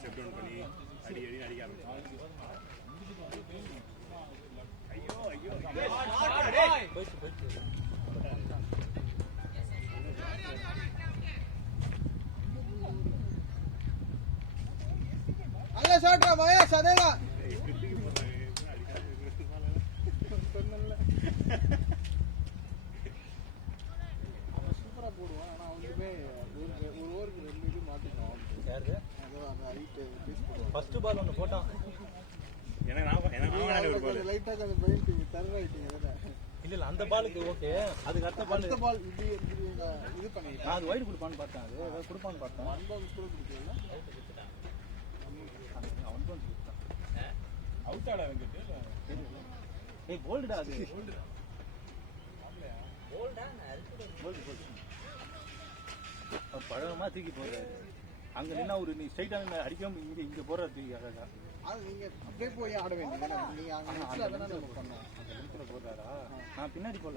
ஸ்டெப் டவுன் பண்ணி அடி அடி அடிக்க ஆரம்பிச்சு. ஐயோ ஐயோ நல்ல ஷாட்ரா மகேஷ் அதேதான். அவன் சூப்பரா போடுவான். ஆனா அவனுக்குமே ஒரு ஓவருக்கு 2 இது மாட்டிக்குவான். அதோ அந்த ஹைட் பேஸ் போடுவான். ஃபர்ஸ்ட் பால் ஒன்று போட்டான். எனக்கு கொஞ்சம் லைட்டா கொஞ்சம் பெயிண்டிங் தர ஆயிட்டீங்க தானே. இல்ல அந்த பாலுக்கு ஓகே. அதுக்கு அடுத்த பால் அடுத்த பால் இப்படி இது பண்ணிட்டேன். நான் அது வைடு கொடுப்பான்னு பார்த்தேன். அது ஏதோ கொடுப்பான்னு பார்த்தேன். 1 பவுன்ஸ் கூட கொடுக்கல. அவன் தான் கொடுத்தான். அவுட் ஆட வெங்கட் ஏய் கோல்டுடா அது. கோல்டு பழமா தூக்கி போடுறாரு. அங்க நின்னா ஒரு நீ ஸ்ட்ரைட்டா அடிக்காம இங்க போடுறாரு தூக்கி அழகா. அது நீங்க அப்படியே போய் ஆட வேண்டியது. நீங்க அங்க நெட்ல தானே நம்ம பண்ணோம். அந்த நிமிஷத்துல போடுறாரா? நான் பின்னாடி போல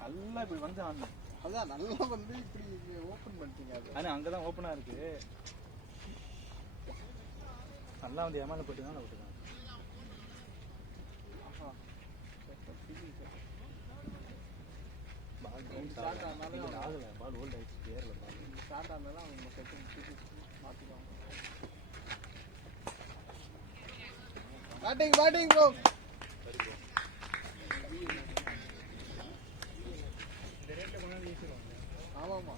நல்லா இப்படி வந்து ஆடணும். அதான் நல்லா வந்து இப்படி ஓபன் பண்ணிட்டீங்க. அது ஆனா அங்கதான் ஓப்பனா இருக்கு. நல்லா வந்து ஏமால போட்டு தான் விட்டுருக்காங்க. பால் பவுன்ஸ் ஆகல. பால் ஹோல்ட் ஆயிடுச்சு. ஏறல பால். ஸ்டார்ட் ஆனாலும் அவங்க செட்டிங் மாத்திடுவாங்க. Batting bro. இந்த ரேட்ல கொண்டாந்து ஈஸிடுவாங்க. ஆமாமா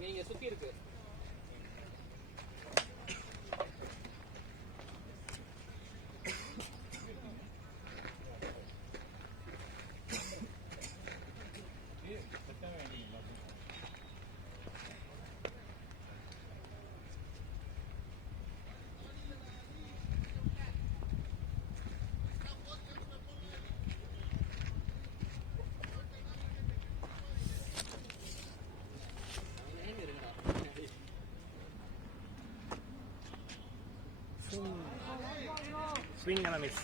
நீங்க சுத்தி இருக்கு ஸ்விங் அண்ட் மிஸ்.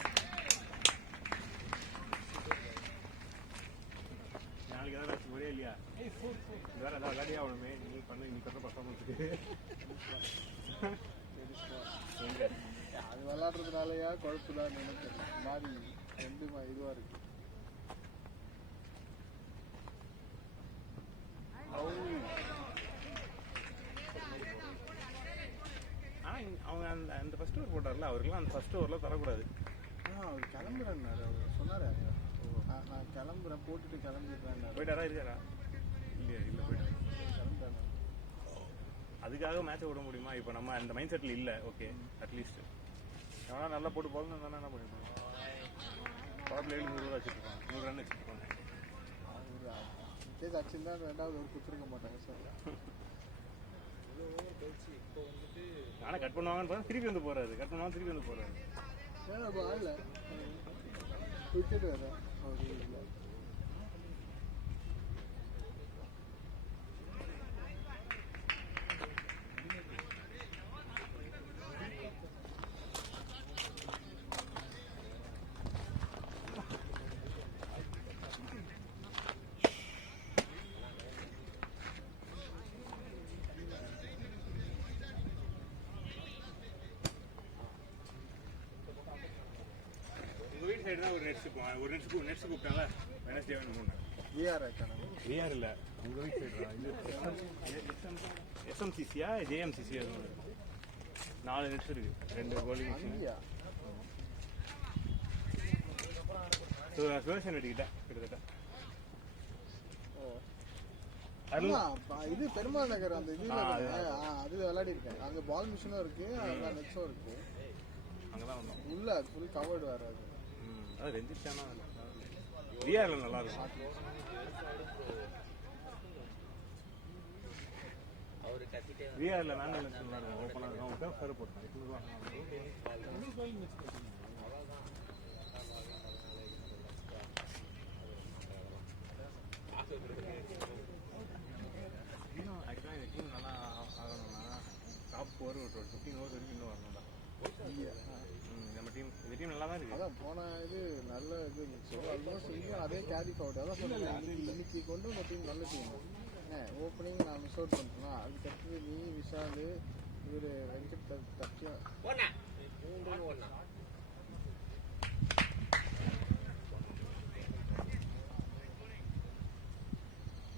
நாளைக்கு ஏதாவது ஒரே இல்லையா வேற ஏதாவது விளையாடியா ஆகணுமே. நீ பண்ணுற பர்ஃபார்மன்ஸுக்கு அது விளையாடுறதுனாலயா குழப்பதான் நினைக்கிறேன். மாதிரி ரெண்டுமா இதுவா இருக்கு. ஆனால் அவங்க அந்த ஃபர்ஸ்ட் ஓவர் போட்டார்ல, அவருக்குலாம் அந்த ஃபர்ஸ்ட் ஓவரில் தரக்கூடாது. அவர் கிளம்புறேன்னாரு. அவர் சொன்னாரு நான் கிளம்புறேன், போட்டுட்டு கிளம்பிடுறேன். போயிட்டாரா இருக்காரா? இல்லையா? இல்லை போயிட்டாரு. கிளம்புறேன். அதுக்காக மேட்சை விட முடியுமா? இப்போ நம்ம அந்த மைண்ட் செட்டில் இல்லை. ஓகே, அட்லீஸ்ட் எவனா நல்லா போட்டு போகணும் தானே என்ன பண்ணிருப்பாங்க. பவர் 100 வச்சுருப்பாங்க, 100 ரன் வச்சுருப்பாங்க. அவர் அச்சுருந்தா ரெண்டாவது ஒரு குத்துருக்க மாட்டாங்க சார். இப்போ வந்துட்டு ஆனால் கட் பண்ணுவாங்கன்னு பார்த்தா திருப்பி வந்து போறாரு. கட் பண்ணுவாங்க திருப்பி வந்து போறாரு. ஏன்னா ஆடல விக்கெட் வேற அவர் இல்லை. உங்கள் வீட்டு சைடு தான் ஒரு நெட்ஸ் கூப்பிட்டாங்க வெனஸ்டே வேணும். விஆர் ஆக்கான விஆர் இல்லை, உங்கள் வீட்டு சைடு தான். இது எஸ்எம்சிசியா ஜேஎம்சிசியா? 4 நெட்ஸ் இருக்கு, 2 bowling மிஷின். அங்கேயா? சுதர்ஷன் ரெட்டிக்கிட்ட கிட்டத்தட்ட. இது பெருமாள் நகர் அந்த இதுல அதுல விளையாடி இருக்கேன். அங்க பால் மிஷினும் இருக்கு, அங்க நெட்ஸும் இருக்கு. அங்கதான் வந்தோம். உள்ள ஃபுல் கவர்டு வேற அது. அது ரெஞ்சிச்சானா விஆர்ல நல்லா இருக்கும். அவரு கத்திட்டே விஆர்ல மேனுவல் நெட்ஸ் நல்லா இருக்கும். ஓப்பனா இருக்கும். அவங்க தான் ஃபேர் போட்டாங்க. ஆக்சுவலாக இந்த டீம் நல்லா ஆகணும்னா டாப் 4 ஒரு 15 ஓவர் வரைக்கும் இன்னும் வரணும்டா. நம்ம டீம் இந்த டீம் நல்லா தான் இருக்கு. அதான் போன இது நல்ல இது இருந்துச்சு. ஆல்மோஸ்ட் இங்கேயும் அதே கேரி ஃபார்வர்ட். அதான் சொன்னேன், இன்னைக்கு கொண்டு வந்த டீம் நல்ல டீம். ஓப்பனிங் நான் மிஸ் அவுட் பண்ணிட்டேன்னா அதுக்கடுத்து நீ விஷால் இவர் வெங்கட் தட்டியா ஒண்ணா 3 ஒண்ணா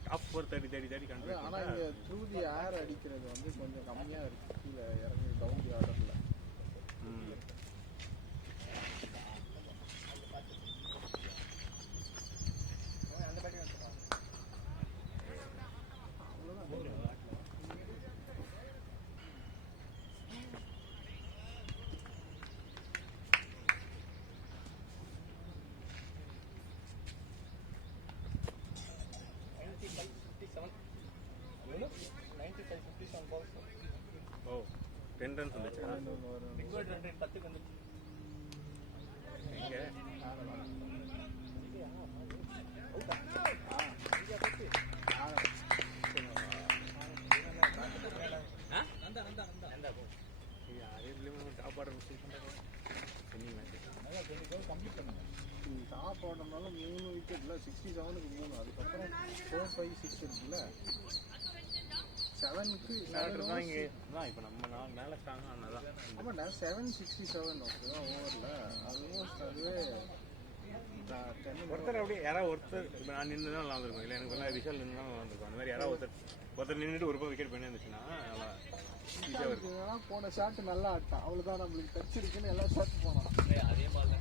டாப் 4 30 கண்டிப்பாக. ஆனால் இங்கே த்ரூ தி ஏர் அடிக்கிறது வந்து கொஞ்சம் கம்மியாக இருக்கு. கீழே இறங்கி டவுன் தி ஆர்டரில். ஓ 10 ரன்ஸ் வந்துச்சா? விக்கெட் 10க்கு வந்து எங்க டாப் ஆர்டர் டாப் ஆர்டர்னால 3 விக்கெட்ல 67க்கு 3. அதுக்கப்புறம் 4, 5, 6 இருக்குல்ல. 7க்கு 7 தான் இங்கே தான் இப்போ நம்ம மேலே ஸ்ட்ராங் ஆனதான். ஆமாண்டா 767 ஓகேவா ஓவரில். ஆல்மோஸ்ட் அதுவே 10 ஒருத்தர் அப்படியே யாராவது ஒருத்தர் இப்போ நான் நின்று தான் நல்லா இருந்திருக்கும். இல்லை எனக்கு வந்து விஷால் நின்று தான் நல்லா இருந்திருக்கும். அந்த மாதிரி யாராவது ஒருத்தர் நின்றுட்டு ஒரு விக்கெட் பண்ணி இருந்துச்சுன்னா நல்லா ஈஸியாக இருக்கும். போன ஷாட் நல்லா ஆட்டான். அவ்வளோதான் நம்மளுக்கு டச் இருக்குன்னு எல்லா ஷாட் போனான். அதே பால் தான்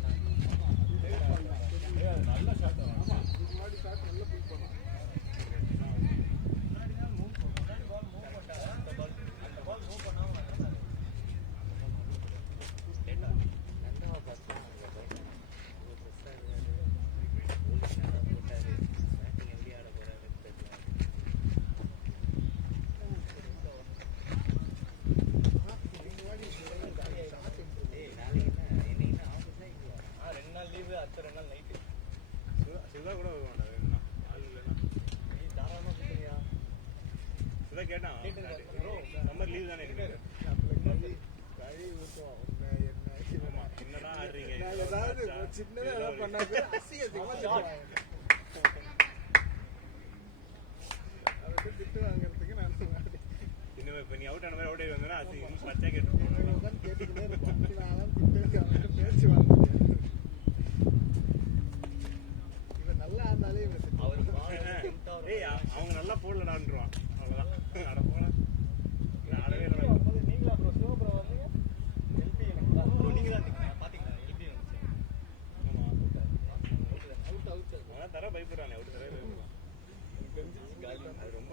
நல்ல ஷாட். ஆமாம் இதுக்கு முன்னாடி ஷாட் நல்லா பிக் பண்ணான். சுதா கூட வருவாண்டா வேணும்னா ஆள் இல்லைன்னா. சுதா கேட்டான் சம்மர் லீவ் தானே இருக்கு. கழுவி ஊற்றுவோம். சின்னதா ஏதாவது பண்ணாது அசிங்கமா திட்டு வாங்குறதுக்கு நான் இன்னும் இப்போ நீ அவுட் ஆன மாதிரி அவுட் ஆகி வந்தா அது இன்னும் பச்சா கேட்டு போகணும். கேட்டுக்கிட்டே இருப்பேன். நான் திட்டு பேச்சு வாங்க இவன் நல்லா இருந்தாலே இவன் ஏய் அவங்க நல்லா போடலடான்றான். அவ்வளவுதான். அட போனா ஆடவே இல்லை. நீங்களா ப்ரோ ஷோ ப்ரோ வரீங்க எல்பி நீங்க தான் பாத்தீங்களா எப்படி வந்துச்சு ஆமா அவுட் அவன் தர பயப்படுறானே அவுட் தர பயப்படுறான். அது ரொம்ப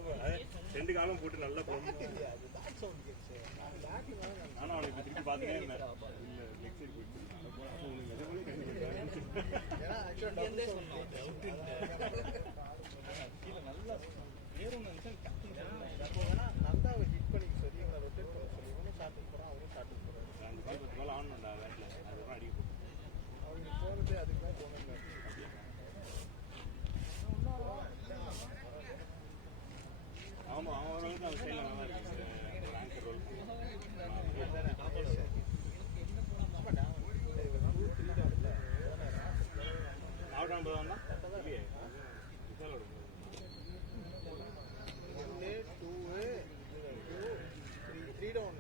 ரெண்டு காலம் போட்டு நல்லா போடணும். அது பேட் சவுண்ட் கேட்ச்சு நானும் அவனை இப்போ திருப்பி பார்த்துட்டே இருந்தேன். இல்லை லெக் சைடு போயிட்டு ஏன்னா ஆக்சுவலா கீழே நல்லா ஏறும் நினைச்சேன் அப்போ வேணா நந்தாவை ஹிட் பண்ணிக்க சொல்லி இவனை ரொட்டேட் பண்ண சொல்லி இவனும் ஷாட்டுக்கு போறான் அவரும் ஷாட்டுக்கு போறான் அந்த பால் 10 பால் ஆன் பண்ணா பேட்டில் அதுக்கப்புறம் அடிக்க போகும். அவங்க போறது அதுக்கு தான் போனது ஆமாம் அவன் ஓரளவுக்கு அந்த சைடில் நல்லா இருக்கு. ஒரு ஆங்கர் ரோல் அவுட் ஆன் போதான் இல்லையே விசாலோட த்ரீ டவுன்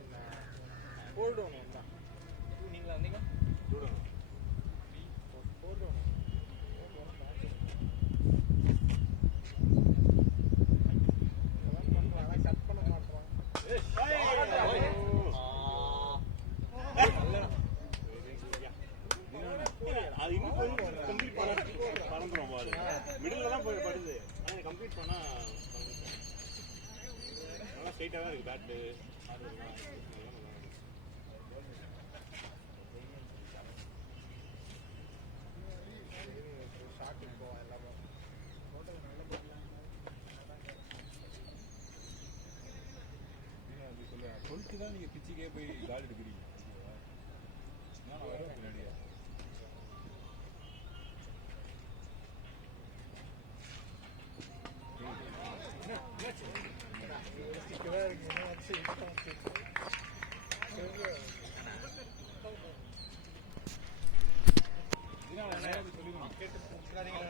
ஃபோர் டவுன் தான் நீங்களா வந்தீங்க தூரம் ஃபோர் டவுன் பண்றான் கட் பண்ண மாட்டான் அது இன்னும் கொஞ்சம் கம்ப்ளீட் பண்ண பறந்துடும் பால் மிடில் தான் போய் படுது. ஆனால் கம்ப்ளீட் பண்ணால் நல்லா ஸ்ட்ரைட்டாக தான் இருக்குது பேட்டு ஆடுறதுலாம். ஷாட்டுக்கு போவான் எல்லாமே அப்படி சொல்ல 12 தான் நீங்கள் பிச்சுக்கே போய் கால் எடுக்கிறீங்க. நான் வருவேன் பின்னாடியே.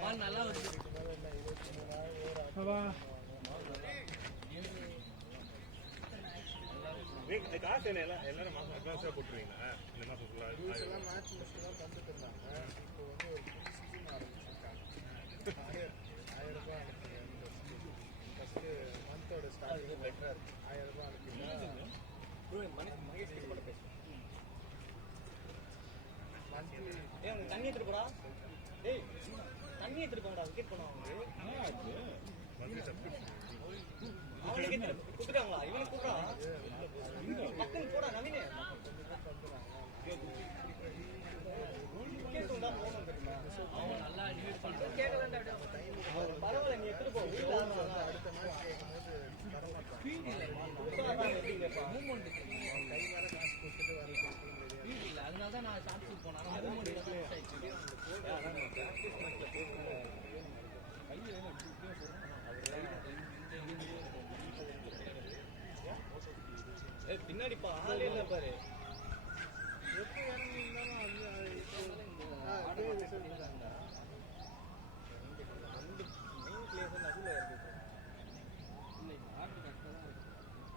பால் நல்லா வருது. காசு என்ன எல்லாரும் மாதம் அட்வான்ஸாக போட்டுருவீங்களா இந்த மாதம் ஃபுல்லாக? எல்லாம் மேட்ச் முடிச்சுட்டு தான் தந்துட்டு இருந்தாங்க. இப்போ வந்து ஒரு புது ஸ்கீம் ஆரம்பிச்சிருக்காங்க. 1000 ரூபாய் அனுப்புங்க. ஃபர்ஸ்ட் மந்தோட ஸ்டார்டிங் பெட்டரா இருக்கு. 1000 ரூபாய் அனுப்பினா மகேஷ் கிட்ட கூட பேசுறேன். மந்த்லி ஏய் அவங்க தண்ணி எடுத்துட்டு போடா. டேய் தண்ணி எடுத்துட்டு போங்கடா விக்கெட் பண்ணுவாங்க. மந்த்லி சப்ஸ்கிரிப்ஷன் அவனுக்கு கூப்பிட்டாங்களா இவனுக்கு கூப்பிடா மக்கள் போடா நவீனே விக்கெட் உண்டா போகணும் தெரியுமா அவன் நல்லா டிவைட் பண்றான். கேட்கலண்டா பரவாயில்ல நீ எடுத்துட்டு போ வீட்டில் ஆடுறாங்க அடுத்த மேட்ச் கேட்கும்போது தரமாட்டான். ஸ்பீட் இல்ல. எப்படி கேட்பா மூவ்மெண்ட் கை மேல காசு கொடுத்துட்டு வர ஸ்பீட் இல்ல. அதனால தான் நான் ஷாட்ஸ் போனேன். ஆனா மூவ்மெண்ட் தான் மிஸ் ஆயிடுச்சு. பின்னாடி ஆளே இல்ல பாரு எப்போ இறங்கியிருந்தாலும் அது சொல்லிட்டாங்க. அந்த மெயின் பிளேயர்ஸ் நடுவில் இருக்கு இல்ல இந்த ஆர்டர் கரெக்டா தான் இருக்கு.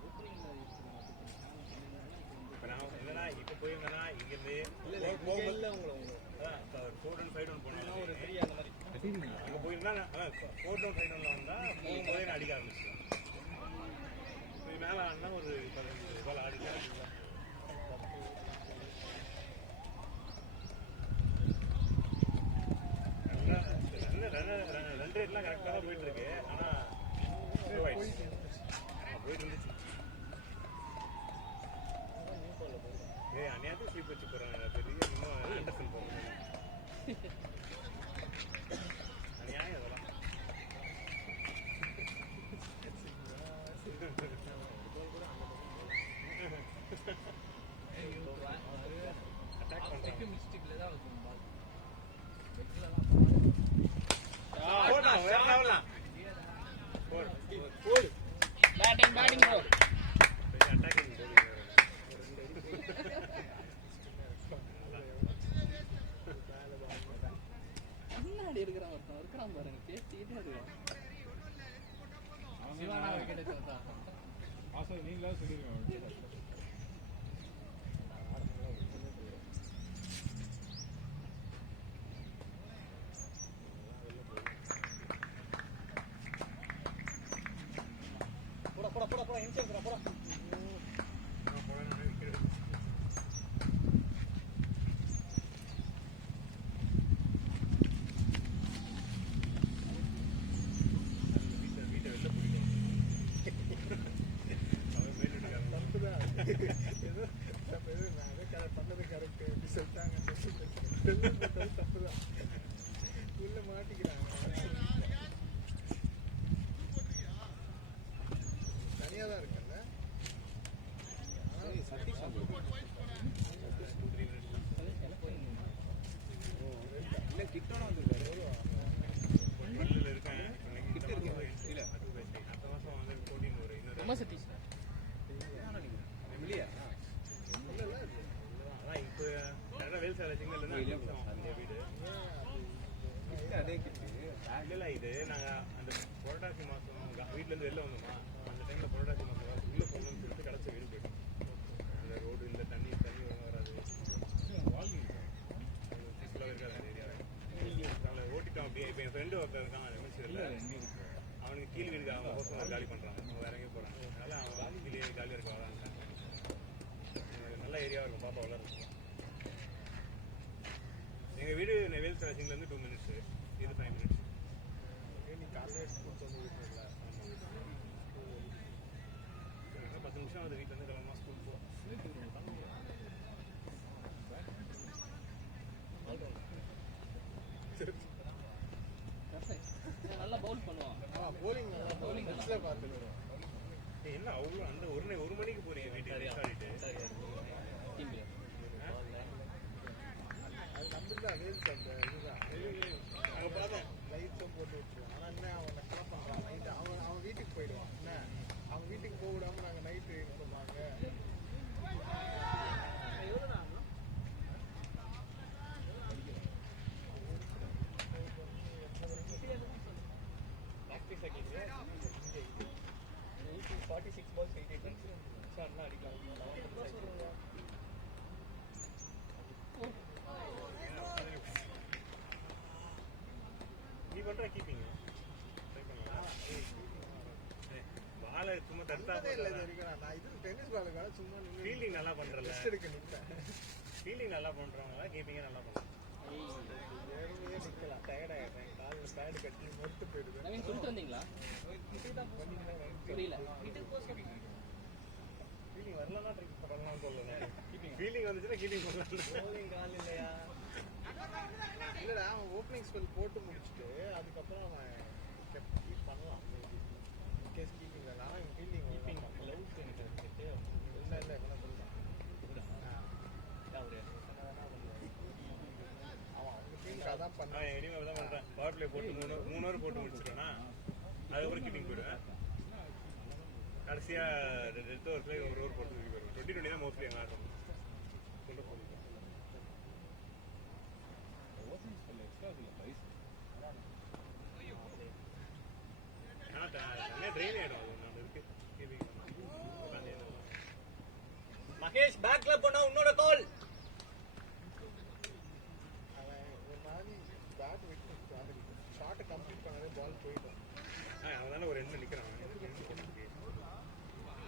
ஓப்பனிங்ல இப்போ நான் என்னன்னா இப்போ போயிருந்தேன்னா இங்கேருந்து இல்ல உங்களை அதான் 4 ரன் 5 ரன் போனேன். ஒரு 3 அந்த மாதிரி அங்கே போயிருந்தா 4 ரன் 5 ரன்ல வந்தால் போகும்போதே நான் அடிக்க ஆரம்பிச்சிட்டேன். இது மேலே ஆடினா ஒரு 15 பால் ஆடிட்டேன். ரன் ரேட்லாம் கரெக்டாக தான் போயிட்டு இருக்கு. ஆனால் போயிட்டு இருந்துச்சு. அந்நேரத்துக்கு ஸ்லீப் வச்சு போகிறாங்க. பெரிய இன்னும் ஆண்டர்சன் போகிறாங்க. அநியாயம் அதெல்லாம். அட்டாக் பண்ணுறாங்க. மிஸ்டேக்ல தான் இருக்கும் பால். Batting bro. நீங்களா சொல்லிருக்கேன் போடா இன்சென்ட் போடா பண்ணது கரெக்ட் எப்படி சொல்லிட்டாங்க தப்புதான் உள்ள மாட்டிக்கிறாங்க தனியா தான் இருக்கல்ல இல்ல கிட்டோட வந்துருக்காரு இருக்கேன் கிட்ட இருக்கு இல்ல அடுத்த மாசம் வந்து 14 ஒரு இன்னொரு நம்ம சதீஷ் இல்லையா அதான் இப்போ கரெக்டாக வேல் சாலை சிங்கிள் இருந்து அந்த வீடு அதே கிட்ட இல்லை இது நாங்கள் அந்த புரட்டாசி மாதம் வீட்டிலேருந்து வெளில வந்தோமா அந்த டைமில் புரட்டாசி மாதம் உள்ளே போகணும்னு சொல்லிட்டு கிடச்ச வீடு போயிட்டோம் அந்த ரோடு இல்லை தண்ணி ஒழுங்காக வராது ஃபுல்லாக இருக்காது அந்த ஏரியாவில் அவளை ஓட்டிட்டோம் அப்படியே இப்போ என் ஃப்ரெண்டு ஒருத்தர் இருக்கான் இல்லை அவனுக்கு கீழ் வீடு அவன் பசங்க காலி பண்ணுறாங்க அவங்க வேற எங்கேயும் போகிறாங்க அதனால அவன் கீழே காலியாக இருக்க வராங்க நல்ல ஏரியாவாக இருக்கும் பாப்பா வளரும் எங்கள் வீடு வேல் சாலை 2 மினிட்ஸு இது 5 மினிட்ஸ் நீ காலேஜ் ஸ்கூல் வந்து வீட்டுல 10 நிமிஷம் அது வீட்டிலேருந்து கிளம்பா ஸ்கூல் போ நல்லா பவுல் பண்ணுவான் போலிங் நல்லா போலிங் பெஸ்ட்ல பார்த்துக்கிறோம் என்ன அவ்வளோ அந்த ஒரு மணிக்கு போறீங்க வீட்டுக்கு விசாரிட்டு டீம் பிளேயர் அது நம்பிதான் வேல்ஸ் அந்த இதுதான் அங்கே பார்த்தேன் லைட்ஸும் போட்டு விட்டுருவோம் ஆனால் என்ன அவன் நக்கலாக பண்ணுறான் நைட்டு அவன் வீட்டுக்கு போயிடுவான் என்ன அவன் வீட்டுக்கு போக விடாமல் நாங்கள் நைட்டு இருப்பாங்க ப்ராக்டிஸ் ஆகிட்டு 46 பால்ஸ் 88 ரன்ஸ் அண்ணா அடிக்கலாம் நீ பண்ணுற கீப்பிங்க ட்ரை பண்ணலாம் பாலை சும்மா தடுத்தா இல்லை இது வரைக்கும் நான் இது டென்னிஸ் பாலுக்காக சும்மா நின்று ஃபீல்டிங் நல்லா பண்ணுறல ரெஸ்ட் எடுக்க நிற்பேன் ஃபீல்டிங் நல்லா பண்ணுறவங்க கீப்பிங்கே நல்லா பண்ணுறாங்க ஏற்கனவே நிற்கலாம் டயர்டாகிடுறேன் காலில் பேடு கட்டி மறுத்து போயிடுது நவீன் சொல்லிட்டு வந்தீங்களா புரியல ஃபீலிங் வரலன்னா ட்ரை பண்ணலாம்னு சொல்லலை ஃபீலிங் வந்துச்சுன்னா கீப்பிங் பண்ணலாம் போலிங் கால் இல்லையா இல்லைடா அவன் ஓப்பனிங் ஸ்பெல் போட்டு முடிச்சுட்டு அதுக்கப்புறம் அவன் கீப் பண்ணலாம் இன்கேஸ் கீப்பிங் இல்லை ஆனால் இவன் ஃபீல்டிங் கீப்பிங் க்ளவுஸ் எனக்கு வந்துட்டு இல்லை இல்லை இவனை சொல்லுதான் அவன் அவங்க டீமுக்கு அதான் பண்ணான் நான் எனிமே தான் பண்ணுறேன் பவர் பிளே போட்டு 3 ஓவர் போட்டு முடிச்சிட்டேன்னா அதுக்கப்புறம் கீப்பிங் போயிடுவேன் கடைசியாக 2 ஓவர்ஸ்லேயே ஒரு ஓவர் போட்டு போயிடுவேன் 20 தான் மோஸ்ட்லி எங்கள் ஆட்டம் கொண்டு போயிருக்கேன் ஆனால் தனியாக ட்ரெயின் ஆகிடும் அது ஒன்று இருக்கு கீப்பிங் மகேஷ் பேக்ல போனா உன்னோட கால் அவன் ஒரு மாதிரி பேட் விட்டு அந்த ஷாட்டை கம்ப்ளீட் பண்ணதே பால் போயிடும் அவன் தானே ஒரு எண்ணில் நிற்கிறான்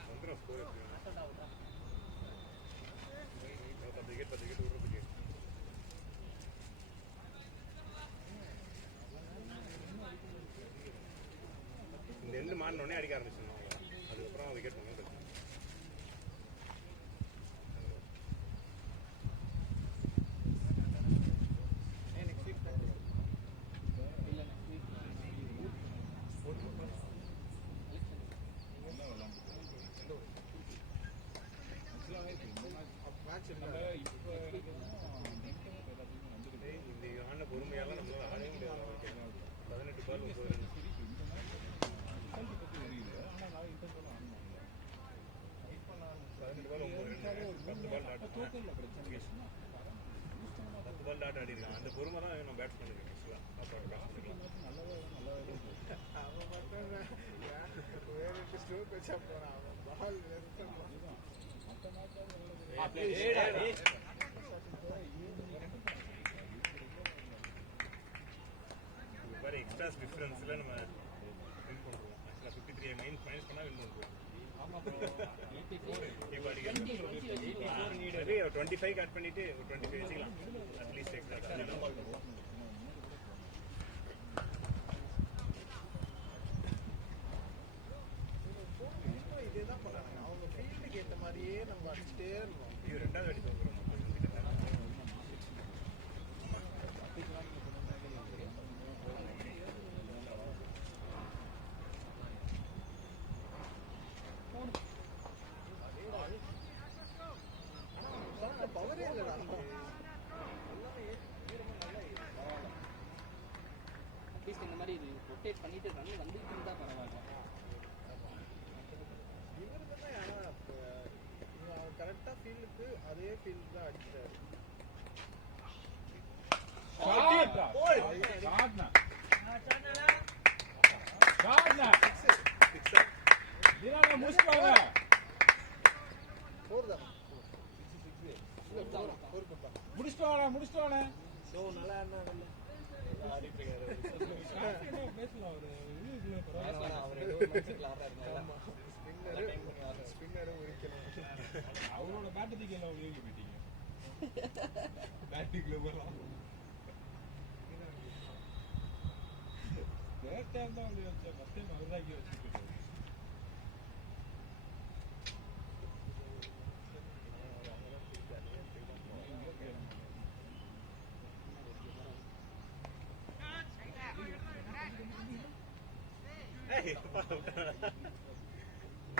வந்துடும் ஸ்கோர் 10 விக்கெட் விடுறதுக்கு இந்த எண்டு மாறினோடனே அடிக்க ஆரம்பிச்சிடணும் அவங்க அதுக்கப்புறம் விக்கெட் பண்ண பிரச்சனை நெக்ஸ்ட் வீக் இல்லை நெக்ஸ்ட் வீக் மேட்ச் இல்லை இந்த ஆன பொறுமையாலாம் நம்மளால ஆடவே முடியாது 18 பால் 9 ரன் பால் ஆடி இருக்கான் அந்த பொறுமை தான் நான் பேட் பண்ணிருக்கேன் அவன் மட்டும் வேற ஸ்ட்ரோக் வச்சா போறான் அவன் பால் வெறுக்கணும். மற்ற மேட்சாவது வேறு எக்ஸ்ட்ராஸ் டிஃப்ரென்ஸில் நம்ம வின் பண்ணுறோம். ஆக்சுவலாக 53 மைனஸ் பண்ணால் வின் பண்ணுறோம். இப்போ அடிக்கிறோம் 25 கட் பண்ணிட்டு 25 வச்சுக்கலாம் அட்லீஸ்ட் எக்ஸ்ட்ரா. இதே தான் பண்ணாங்க. அவங்க ஃபீல்டுக்கு ஏற்ற மாதிரியே நம்ம அடிச்சுட்டே இருக்கோம். இது ரெண்டாவது அடி தோக்குறோம். பவரே இல்லடா. அட்லீஸ்ட் இந்த மாதிரி இது ரொட்டேட் பண்ணிட்டு ரன் வந்துட்டு இருந்தா பரவாயில்ல. இவர் தானே ஆனால் கரெக்டாக ஃபீல்டுக்கு அதே ஃபீல்டு தான் அடிச்சாரு. முடிச்சிட்டு ஸோ நல்லா இருந்தாங்க. அவரோட பேட்டரிக்கு எல்லாம் உதவி போயிட்டீங்க. பேட்டரிக்குள்ள போகலாம் பேட்டர் தான் வச்ச மத்தே மகதாக்கி வச்சுக்கிட்டு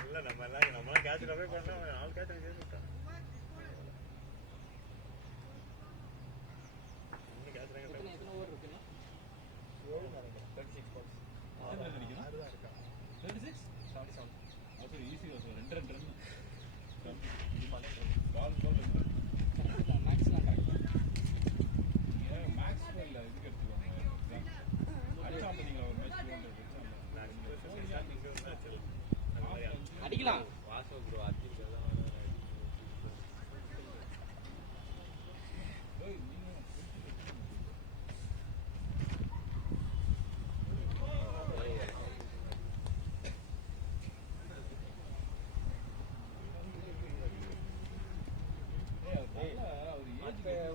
இல்லை நம்மளாம் கேட்ச் கவே பண்ணலாம். 4 கேட்ச் கேட்ச் விட்டான். எத்தனை ஓவர் இருக்குன்னா 36 balls. 36 77. அது ஈஸி தான் சார். 2 ரன் மேக்ஸ்லாம் கரெக்டாக மேக்ஸ் இல்லை இதுக்கு எடுத்துக்கோங்க. அடிச்சா பார்த்தீங்களா ஒரு மேட்ச் அடிக்கலாம். வாசோ ப்ரோ அடிக்கிறதா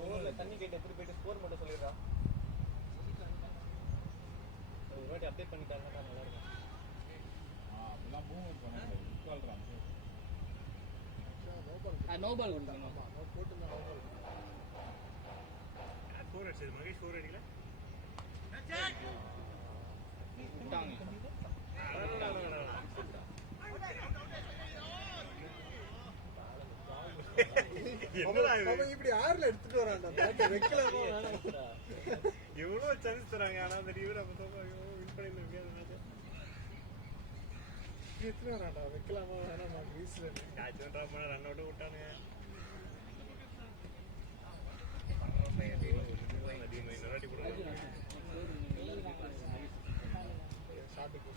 ஊரில் தண்ணி கேட்டு எப்படி போயிட்டு ஸ்கோர் மட்டும் சொல்லிடுறா. ஒரு வாட்டி அப்டேட் பண்ணிட்டாருன்னா நல்லா இருக்கும். அப்படிலாம் மூவ்மெண்ட் பண்ண உட்கால்றான். நோ பால் கொடுக்கணும். ஃபோர் அடிச்சது மகேஷ். 4 அடிக்கல விட்டாங்க. என்னடா இது? அவன் இப்படி ஆறுல எடுத்துட்டு வரான்டா. பேட்டை வைக்கலாமா வேணாமா? எவ்வளோ சான்ஸ் தராங்க. ஆனால் அந்த டிவி நம்ம வின் பண்ணிட முடியாது. எடுத்துட்டு வரான்டா. வைக்கலாமா வேணாமா? கிரீஸ்ல கேட்ச் ட்ராப் பண்ண ரன் அவுட் விட்டானுங்க. அதிகமாக இன்னொரு வாட்டி கொடுங்க. ஷாட்டுக்கு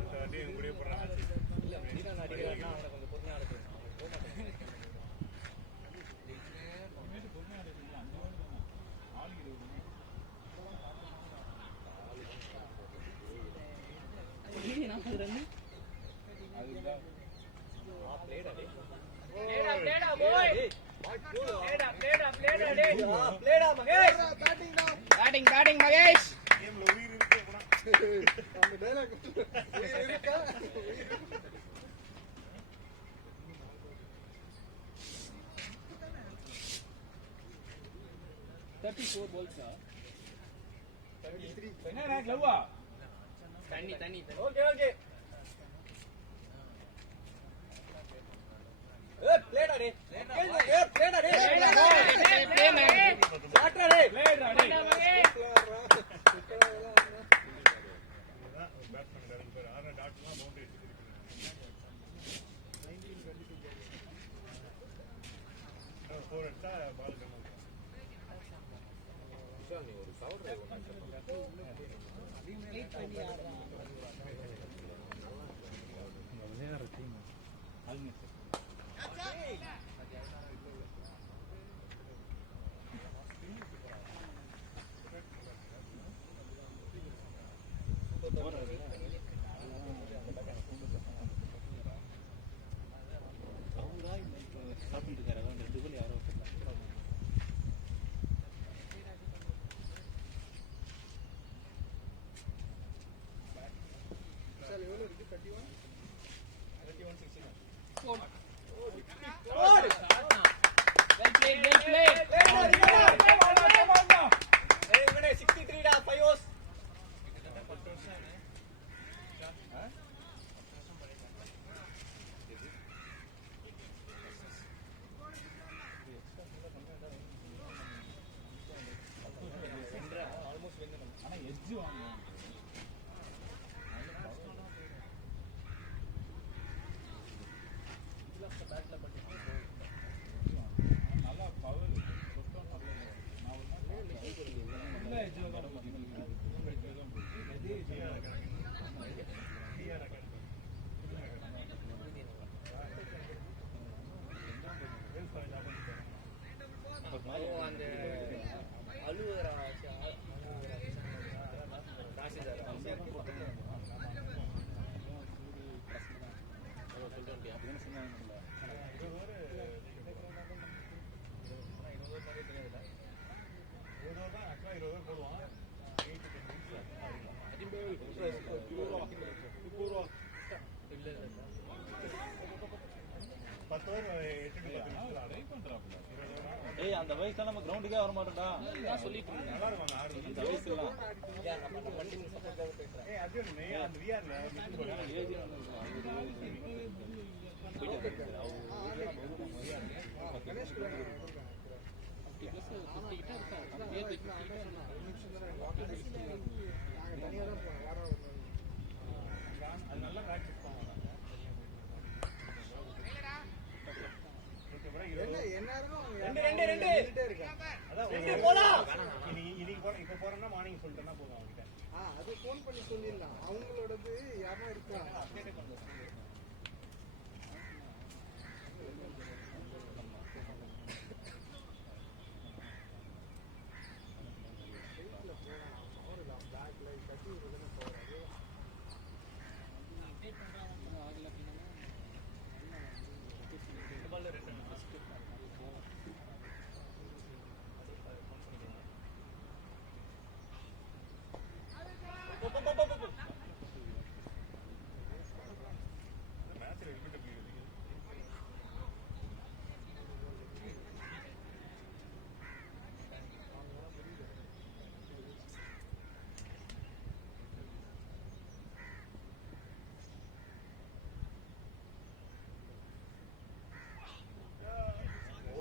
அந்த வாட்டி எங்க கூடயே போடுறாங்க. இல்லை வெளிநாடு அடிக்கிறாருன்னா அவனை கொஞ்சம் பொறுமையாக அடிக்கணும். அவன் போக மாட்டேன். பேட்டிங் மகேஷ். கேம்ல உயிர் இருக்கு போனா. அந்த டைலாக் இருக்கா? 34 balls. 33. என்ன கிளவா தண்ணி ஓகே ஓகே. ஏ பிளேடா டே. ஏ பிளேடா டே. play man. சாட்ரா டே. பிளேடா டேய். பேட்ஸ்மேன் ரெண்டு பேர் 6 டாட்லாம் பவுண்டரி அடிச்சிருக்காங்க. 4 அடிச்சா பால் கம்மி. நீ ஒரு கவர் டிரைவ் ஒன்று சார் எவ்வளோ இருக்கு 31 Well played, well played. 63 டா 5 overs. ஆனா எட்ஜ் வாங்க நல்லா பவர் நான் நல்ல எட்ஜில் தான் அந்த அலுவலரா ஏய் அந்த வயசுல நம்ம கிரவுண்டுக்கே வர மாட்டோம்டா நான் சொல்லிட்டு இருந்தேன். அந்த வயசுலாம் நம்ம வண்டி சப்போர்ட்டாக பேசுறேன். அது ஃபோன் பண்ணி சொல்லிடலாம். அவங்களோடது யாரா இருக்கா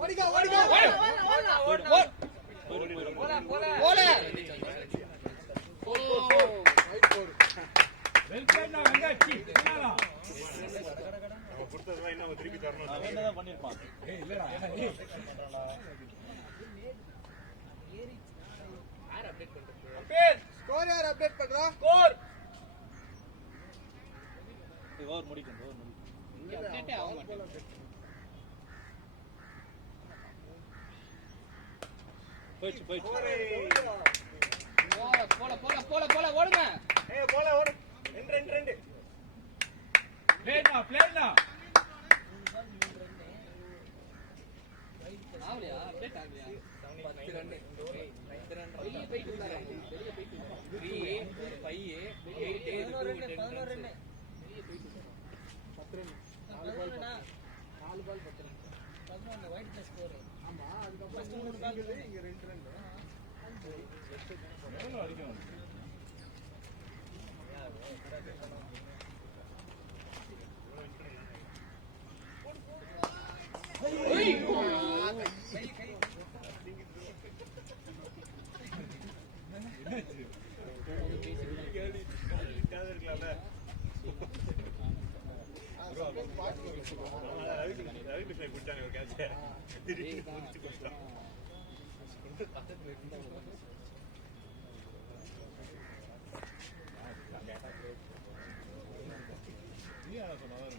ஓடிக்கா ஓடிக்கா கொடுத்ததெல்லாம் இன்னும் திருப்பி தரணும். என்னதான் பண்ணிருப்பான் ஏய் இல்லடா யார் அப்டேட் பண்றது? ஸ்கோர் யார் அப்டேட் பண்றா ஸ்கோர் ஓவர் முடிக்கும் இங்க அப்டேட்டே ஆக மாட்டேங்குது. போயிடுச்சு போயிடுச்சு போல ஓடுங்க. போல ஓடு. 2 பிளேனா ஆவலையா? அப்டேட் ஆகலையா? 10 ரன். வெளிய போயிட்டு இருந்தாரு. வெளிய போயிட்டு இருந்தாரு. 3 5 8 11 ரன். வெளிய போயிட்டு இருந்தாரு. 10 ரன் 4 பால் 10 ரன் 11 ஒயிட் பிளஸ் ஸ்கோர். ஆமா அதுக்கப்புறம் 3 பால் இங்க 2 ரன் எவ்வளவு அடிக்கும் ரவிகிருஷ்ணன் குடிச்சாங்க ஒரு கேட்ச். திடீர்னு குடிச்சு குடிச்சான். நீ நான் சொன்னதான்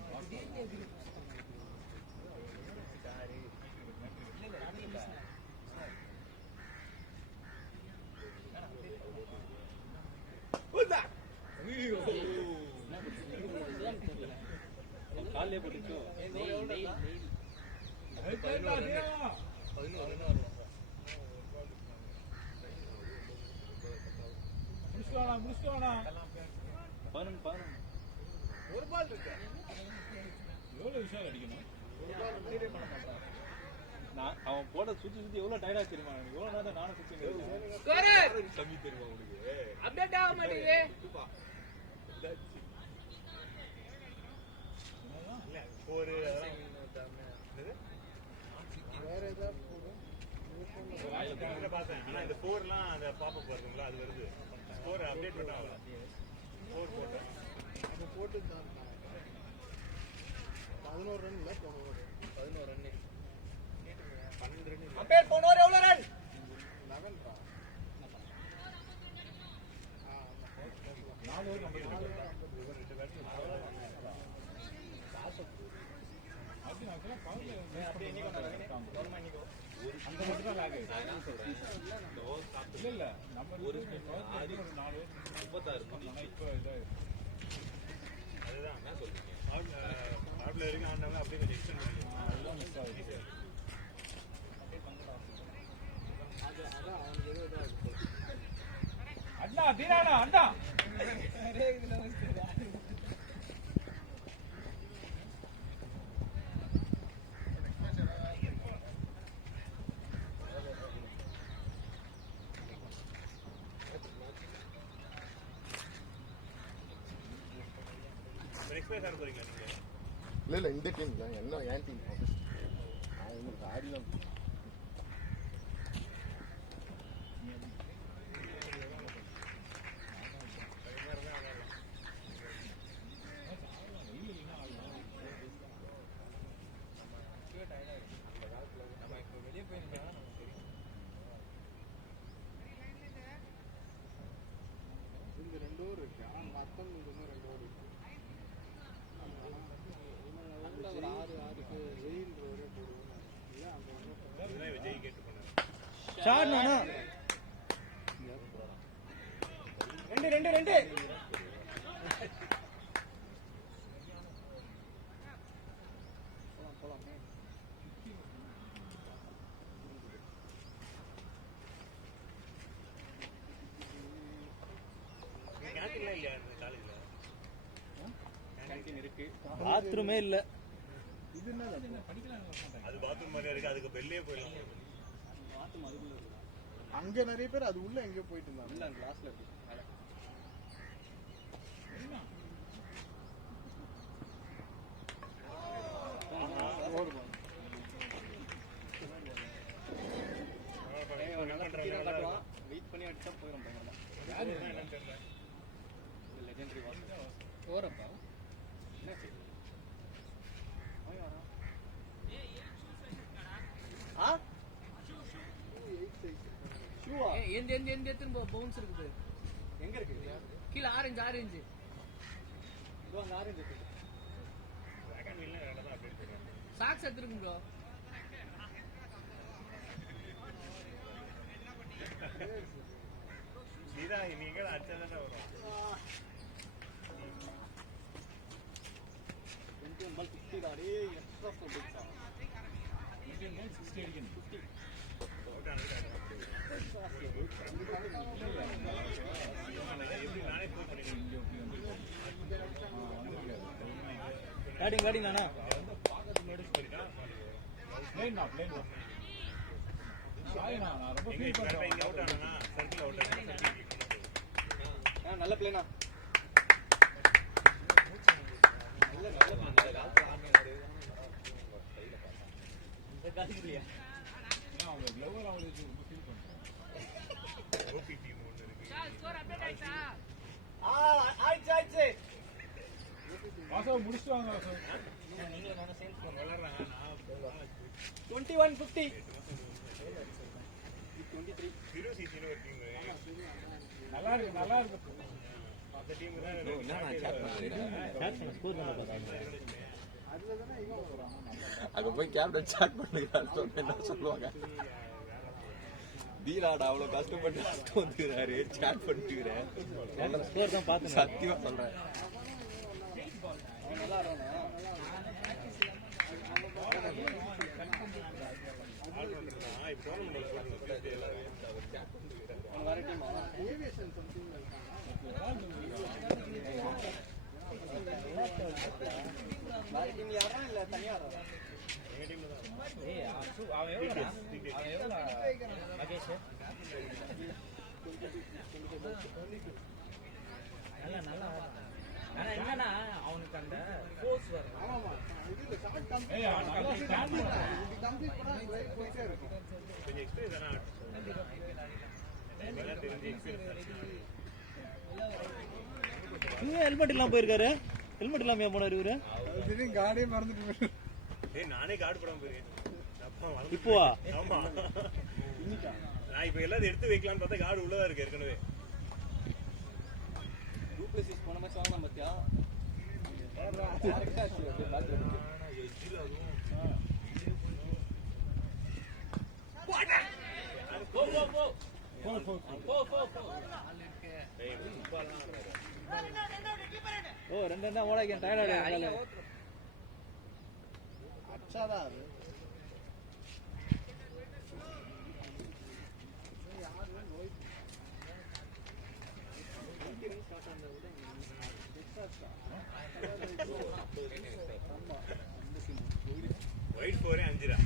காலையே போட்டுச்சோ முடிச்சுட்டு ஒரு பால் இருக்கு. எவ்வளவு விஷயம் அடிக்கணும் நான் அவன் போட சுத்தி சுத்தி எவ்வளவு டயர்டா தெரியுமா எவ்வளவு நேரம் நானும் சுத்தி கம்மி தெரியுமா உனக்கு அப்டேட் ஆக மாட்டேங்குது. ஒரு வேற ஏதாவது போடும். பார்த்தேன். ஆனா இந்த 4லாம் அந்த பாப்பப் வருதுங்களா அது வருது. ஸ்கோர் அப்டேட் பண்ணா ஆகல. 4 போட்டேன். அதை போட்டு தான் 11 ரன் இல்லை போன ஓவர் 11 ரன் 12 ரன் அம்பேர் போன ஓவர் எவ்வளவு ரன் 11 ரா. 4 ஓவர் நம்ம அப்படி நான் சொல்ல பவர்ல அப்படியே இன்னைக்கு கவர்மெண்ட் இன்னைக்கு அந்த மட்டும் தான் லாக் இல்ல இல்ல நம்ம ஒரு 4 ஓவர் 36 இப்போ இதாயிருக்கு. அதுதான் என்ன சொல்றீங்க ஆட்ல இருக்கு ஆண்டவங்க அப்படியே கொஞ்சம் எக்ஸ்டெண்ட் பண்ணிக்கலாம். அதெல்லாம் மிஸ் ஆகுது. அதான் அவனுக்கு ஏதோ இதாக இருக்கு. அண்ணா தீனானா அண்ணா நெக்ஸ்ட் மேட்ச் ஆட போறீங்களா நீங்க? இல்லை இந்த டீம் இல்லை என்ன என் டீம் நான் உங்களுக்கு ஆடிலாம் நம்ம இப்போ வெளியே போயிருந்தா நமக்கு தெரியும். இந்த 2 ஓவர் இருக்கு. ஆனால் மொத்தம் இன்னும் 2 ஓவர் இருக்கு. ஒரு 6-6க்கு வெயின்ற ஒரே போடுவோம். இல்லை அங்கே அதுதான் விஜய் கேட்டு பண்ணாரு. ஷாட் நானா 2 நீங்க கேண்டீன்ல இல்லையா இந்த காலேஜ்ல? கேண்டீன் இருக்கு. பாத்ரூமே இல்ல. இது என்ன அது பாத்ரூம் மாதிரியா இருக்கு. அதுக்கு பெல்லே போயிடலாம். பாத்ரூம் அதுக்குள்ள இருக்கு. அங்க நிறைய பேர் அது உள்ள எங்கேயோ போயிட்டு இருந்தாங்க. இல்ல கிளாஸ்ல இருக்கு. வெயிட் பண்ணி அடிச்சா போயிடும் பயங்கரமா. என்னன்னு தெரியல. லெஜெண்டரி வாஸ் ஓரப்பா என்னாச்சு ஆ ஷூவா எந்த எந்த எந்த எத்தனை பவுன்ஸ் இருக்குது எங்க இருக்கு கீழே ஆரஞ்சு இதோ அந்த ஆரஞ்சு இருக்கு செகண்ட் வீல்ல வேற தான் அப்டேட் பண்ணுவாங்க. சாக்ஸ் எடுத்துருக்கு ப்ரோ நீதான் நீங்க அடிச்சாதான் வரும். 21 பால் 50 தான் டேய் எக்ஸ்ட்ரா போடுச்சா 60 அடிக்கணும். அவுட் ஆனது எப்படி நானே ஸ்கோர் பண்ணிக்கிறேன். இங்க இப்படி வந்து பேட்டிங் நானா பிளேன் நான் சாய்னா நான் ரொம்ப எங்க ஃபீல் இப்ப பண்றேன். இங்க அவுட் ஆனா சர்க்கிள் அவுட் ஆனா நல்ல பிளேனா நல்ல இந்த காலியா நான் அவங்க லெவல் அவங்களுக்கு ரொம்ப ஃபீல் பண்றேன். ஓபி டீம் ஒன்னு இருக்கு. ஸ்கோர் அப்டேட் ஆயிட்டா ஆயிடுச்சு வாசவ முடிச்சிட்டு வாங்க வாசவ. நீங்க நானும் சேல்ஸ் பண்ணுங்க விளையாடுறாங்க. நான் 21-50 23 சிறு சிசில ஒரு டீம் நல்லா இருக்கு அந்த டீம் தான் அதுல தானே இவன் வருவான். அங்க போய் கேப்டன் சாட் பண்ணுகிறாரு சொன்ன என்ன சொல்லுவாங்க தீராடா அவ்வளவு கஷ்டப்பட்டு வந்துக்கிறாரு சாட் பண்ணிட்டுக்கிறேன் சத்தியமா சொல்றேன் இப்போ டோர்னமெண்ட் ஏவியேஷன் சம்திங் வேற டீம் யாரா இல்ல தனியா யாரா? எங்க டீம்ல தான் ஆனா என்னன்னா அவனுக்கு அந்த ஃபோர்ஸ் வரும். ஆமாமா இது ஷார்ட் கம்ப்ளீட் ஏய், நல்லா stand பண்றான். இது கம்ப்ளீட் பண்ணா ரைட் போயிட்டே இருக்கும். கொஞ்சம் எக்ஸ்பீரியன்ஸ் தானே இதெல்லாம் தெரிஞ்சு எக்ஸ்பீரியன்ஸ் ஹெல்மெட் இல்லாம போயிருக்காரு. ஹெல்மெட் இல்லாம போனாரு இவரு. திடீர்னு காடியே மறந்துட்டு ஏய் நானே கார்டு போடாம போயிருக்கேன் அப்பா மறந்து இப்போவா? ஆமா நான் இப்போ எல்லாத்தையும் எடுத்து வைக்கலாம்னு பார்த்தா கார்டு உள்ளதா இருக்கு ஏற்கனவே டூப்ளசிஸ் போன மேட்ச் வாங்கலாம் பாத்தியா ஓ ரெண்டு ரெண்டா ஓடாக்கேன் டயர்ட் அச்சாதான் அது ஒயிட் 4 5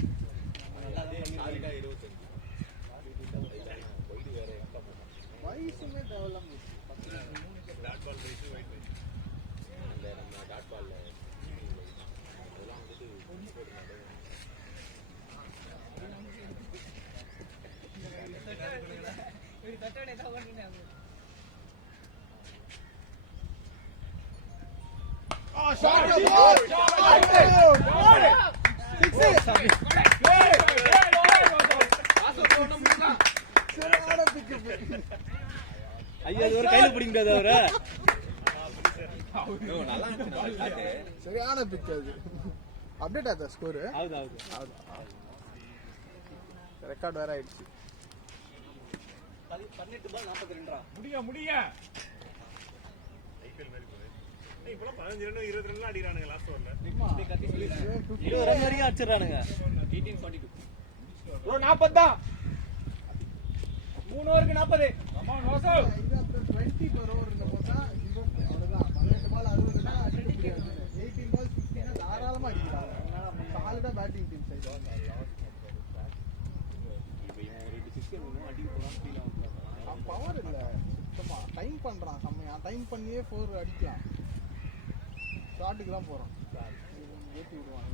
வயசுமே டெவலப் டாட் பால் ரைஸ் ஒயிட் ரைஸ் அந்த நம்ம டாட் பால்ல அதெல்லாம் வந்துட்டு ஐயோ அது ஒரு கையில பிடிக்க முடியாது அவரை. நல்லா இருந்துச்சு சரியான பிக் அது. அப்டேட் ஆகுதா ஸ்கோரு? ஆகுது ரெக்கார்ட் வேற ஆயிடுச்சு. 18 பால் 42 முடிய ஐபிஎல் மாதிரி போகுது இப்போலாம் 15 ரன் 20 ரன் அடிக்கிறானுங்க லாஸ்ட் ஓவர்ல 20 ரன் வரைக்கும் அடிச்சிடறானுங்க. 18-42 ஒரு 40 தான் 3 ஓவருக்கு 40. இது அப்புறம் 20 per over இருந்த போதா அவ்வளவுதான் 18 பால் 60 தான் அடிக்க முடியாது 18 பால் 50 தாராளமா அடிக்கிறாங்க சாலிடா பேட்டிங் டீம் சைடு இப்போ இவன் ஒரு 2 சிக்ஸ் அடிக்க போறான் ஃபீல் ஆகும் பவர் இல்ல சுத்தமா டைம் பண்றான் செம்மையா டைம் பண்ணியே 4 அடிக்கலாம். ஷாட்டுக்கு தான் போறான். ஏத்தி விடுவான்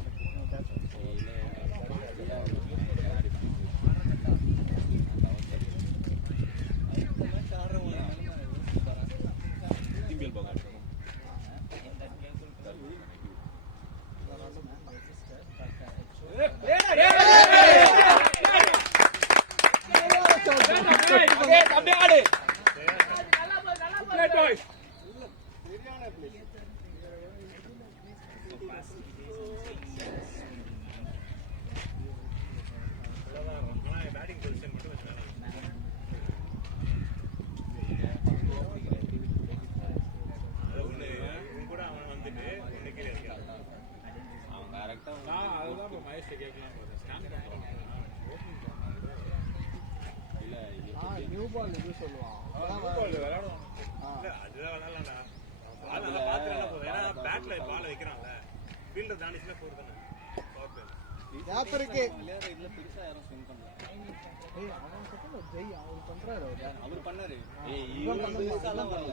பேட்டிங் பொசிஷன் மட்டும் கொஞ்சம் நல்லா அது ஒன்று இவன் கூட அவன் வந்துட்டு ஒன்று கீழே இருக்கான் அவன் கரெக்டா நான் அதுதான் இப்போ மகேஷ் கேட்கலாம் ஸ்டாண்ட் பண்ணுறான் இல்ல நியூ பால் இது சொல்லுவான். விளையாடுவான் இல்ல அதுதான் விளாட்லாம்டா பால் நல்லா பார்த்துக்கலாம் போதும் ஏன்னா பேட்ல பால் வைக்கிறான்ல ஃபீல்டர் தாண்டிச்சுன்னா போர் தானே பவர் பிளே கேப் இருக்கு. விளையாடுற இதுல பெருசா யாரும் ஸ்விங் பண்ணல ஏய் அவன் பக்கத்துல ஜெய் அவர் பண்றாரு அவரு. அவர் பண்ணாரு இவன் பண்ண பெருசாலாம் வரல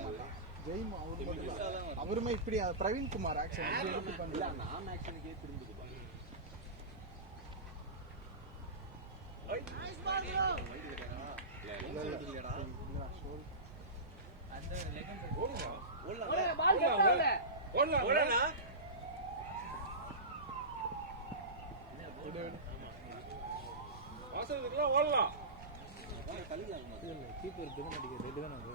ஜெய் அவரு பண்ணல. அவருமே இப்படி பிரவீன் குமார் ஆக்சுவலி எடுத்து இல்ல பண்ணல. நான் ஆக்ஷனுக்கே திரும்புது வாசலுக்குலாம் ஓடலாம் கீப்பர் தினம் அடிக்கிறது ரெண்டு தானே அது.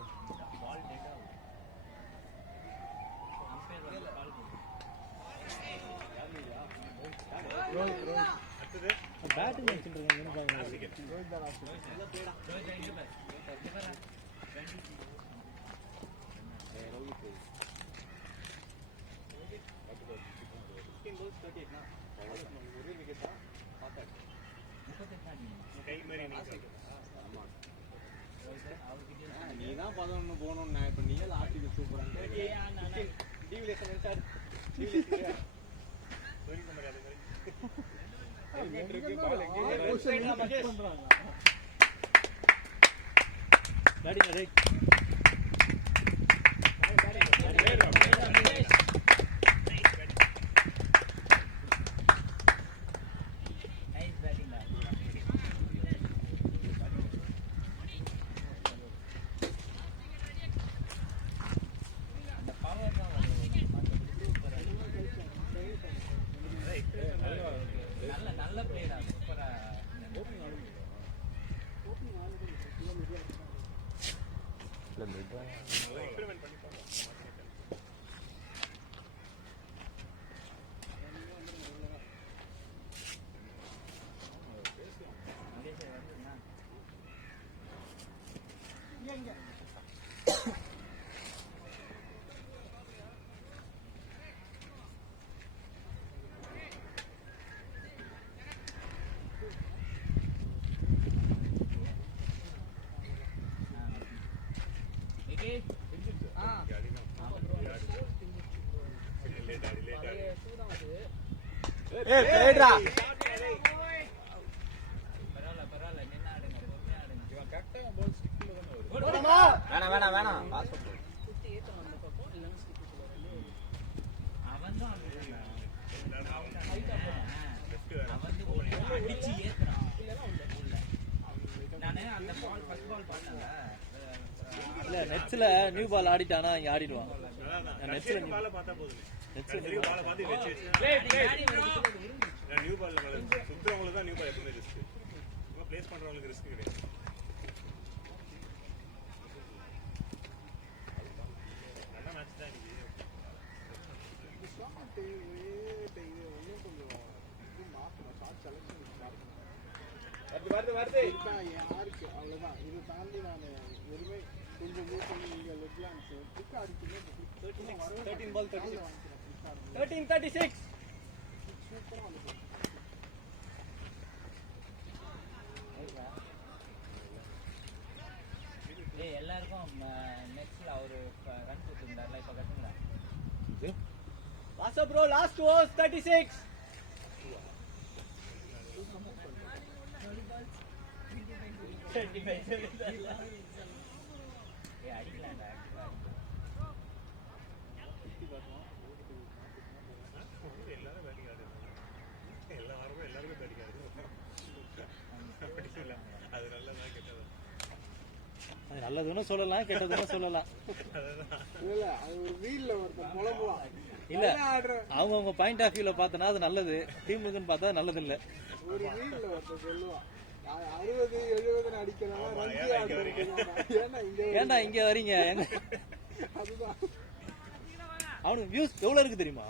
அடுத்தது பேட்டிங் வச்சுட்டு இருக்கேன். ரோஹித் தான் last. கை மாதிரி நீங்க நீ தான் 11 போகணும்னா இப்போ நீ ஆர்டிக்கு சூப்பராக சோனிக்கு மாதிரி அது மாதிரி பேட்டிங் ரைட். நல்ல பிளேயரா சூப்பரா. எக்ஸ்பெரிமெண்ட் பண்ணி பார்க்கலாம். பரவாயில்ல நின்று ஆடுங்க, பொறுமையா ஆடுங்க. இவன் கரெக்டாக பால் ஸ்டிக்கில் தானே வருது. வேணாம் அவன் தான் லெஃப்ட் அடிச்சு ஏத்துறான் உள்ள. நானு அந்த பால் ஃபர்ஸ்ட் பால் பண்ணல. இல்ல நெட்ஸ்ல நியூ பால் ஆடிட்டானா இங்க ஆடிடுவான். நெட்ஸ்ல பால் பார்த்தா போதும். நெட்ஸ்ல பால் பார்த்து வெச்சு நியூ பால் சுத்துறவங்களுக்கு தான் நியூ பால் எப்பவுமே ரிஸ்க். சும்மா பிளேஸ் பண்றவங்களுக்கு ரிஸ்க் கிடையாது. நல்ல மேட்ச் தான் இன்னைக்கு. இன்னும் கொஞ்சம் மாற்றணும் ஷார்ட் செலக்ஷன் வருது யாருக்கு அவ்வளோதான். இதை தாண்டி நான் வெறுமே கொஞ்சம் மூவ் பண்ணி இங்கே லெட்லான்ஸ் குயிக்காக அடிச்சுமே 13 ball 36. சூப்பராக 13-36. வந்து எல்லாருக்கும் நெக்ஸ்ட்ல அவரு ரன் கொடுத்துருந்தாருல இப்ப கட்டுங்களா. What's up, bro? Last was 36. அடிக்கலாம்டா. எல்லாரும் பேட்டிங் ஆடுறாங்க. எல்லா வாரமும் எல்லாருமே பேட்டிங் ஆடுறாங்க. அப்படி இல்ல. அது நல்லதா கெட்டதா? அது நல்லதுன்னு சொல்லலாம், கெட்டதுன்னு சொல்லலாம். இல்லை அது ஒரு வீல்ல ஒருத்தன் புலம்புவான். இல்ல அவங்க பாயிண்ட் ஆஃப் வியூல பார்த்தனா அது நல்லது, டீமுக்குன்னு பார்த்தா நல்லது இல்ல. ஒரு வீல்ல ஒருத்தன் சொல்லுவான் 60-70 அடிக்கலாம் ரஞ்சி ஆடுறேன். ஏன்டா இங்க வரீங்க? அதுதான் அவனுக்கு வியூஸ் எவ்வளவு இருக்கு தெரியுமா?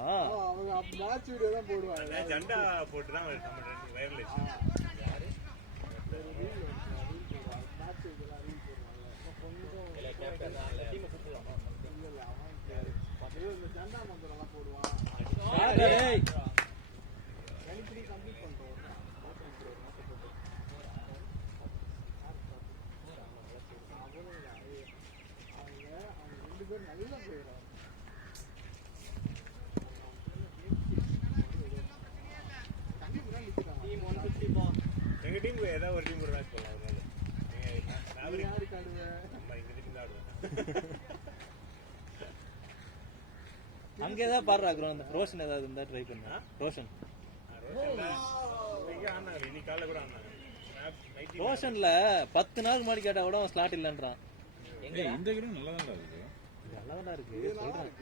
அவங்க மேட்ச் வீடியோ தான் போடுவாங்க. ஜெண்டா போட்டு தான் நம்ம வைரல் ஆச்சு. மேட்ச் வீடியோலாம் ரீல் போடுவாங்க. இல்லை அவன் இந்த ஜெண்டா மந்திரம்லாம் போடுவான். கணிப்படி கம்ப்ளீட் பண்ணுறோம். அவங்க 2 பேரும் நல்ல பிளேயரா எங்க டீம் ஏதாவது ஒரு டீம் கூட மேட்ச் போடலாம். அதனால யாருக்கு ஆடுவேன்? நம்ம எங்க டீம் தான் ஆடுவோம். அங்க ஏதாவது பாடுறா அந்த ரோஷன் ஏதாவது இருந்தா ட்ரை பண்ணா. ரோஷன் இன்னைக்கு காலைல கூட ஆனாங்க. ரோஷன்ல 10 நாள் முன்னாடி கேட்டா கூட அவன் ஸ்லாட் இல்லன்றான். ஏய், இந்த கிடம் நல்லா தான் இருக்கு. நல்லதா இருக்கு சொல்றேன்.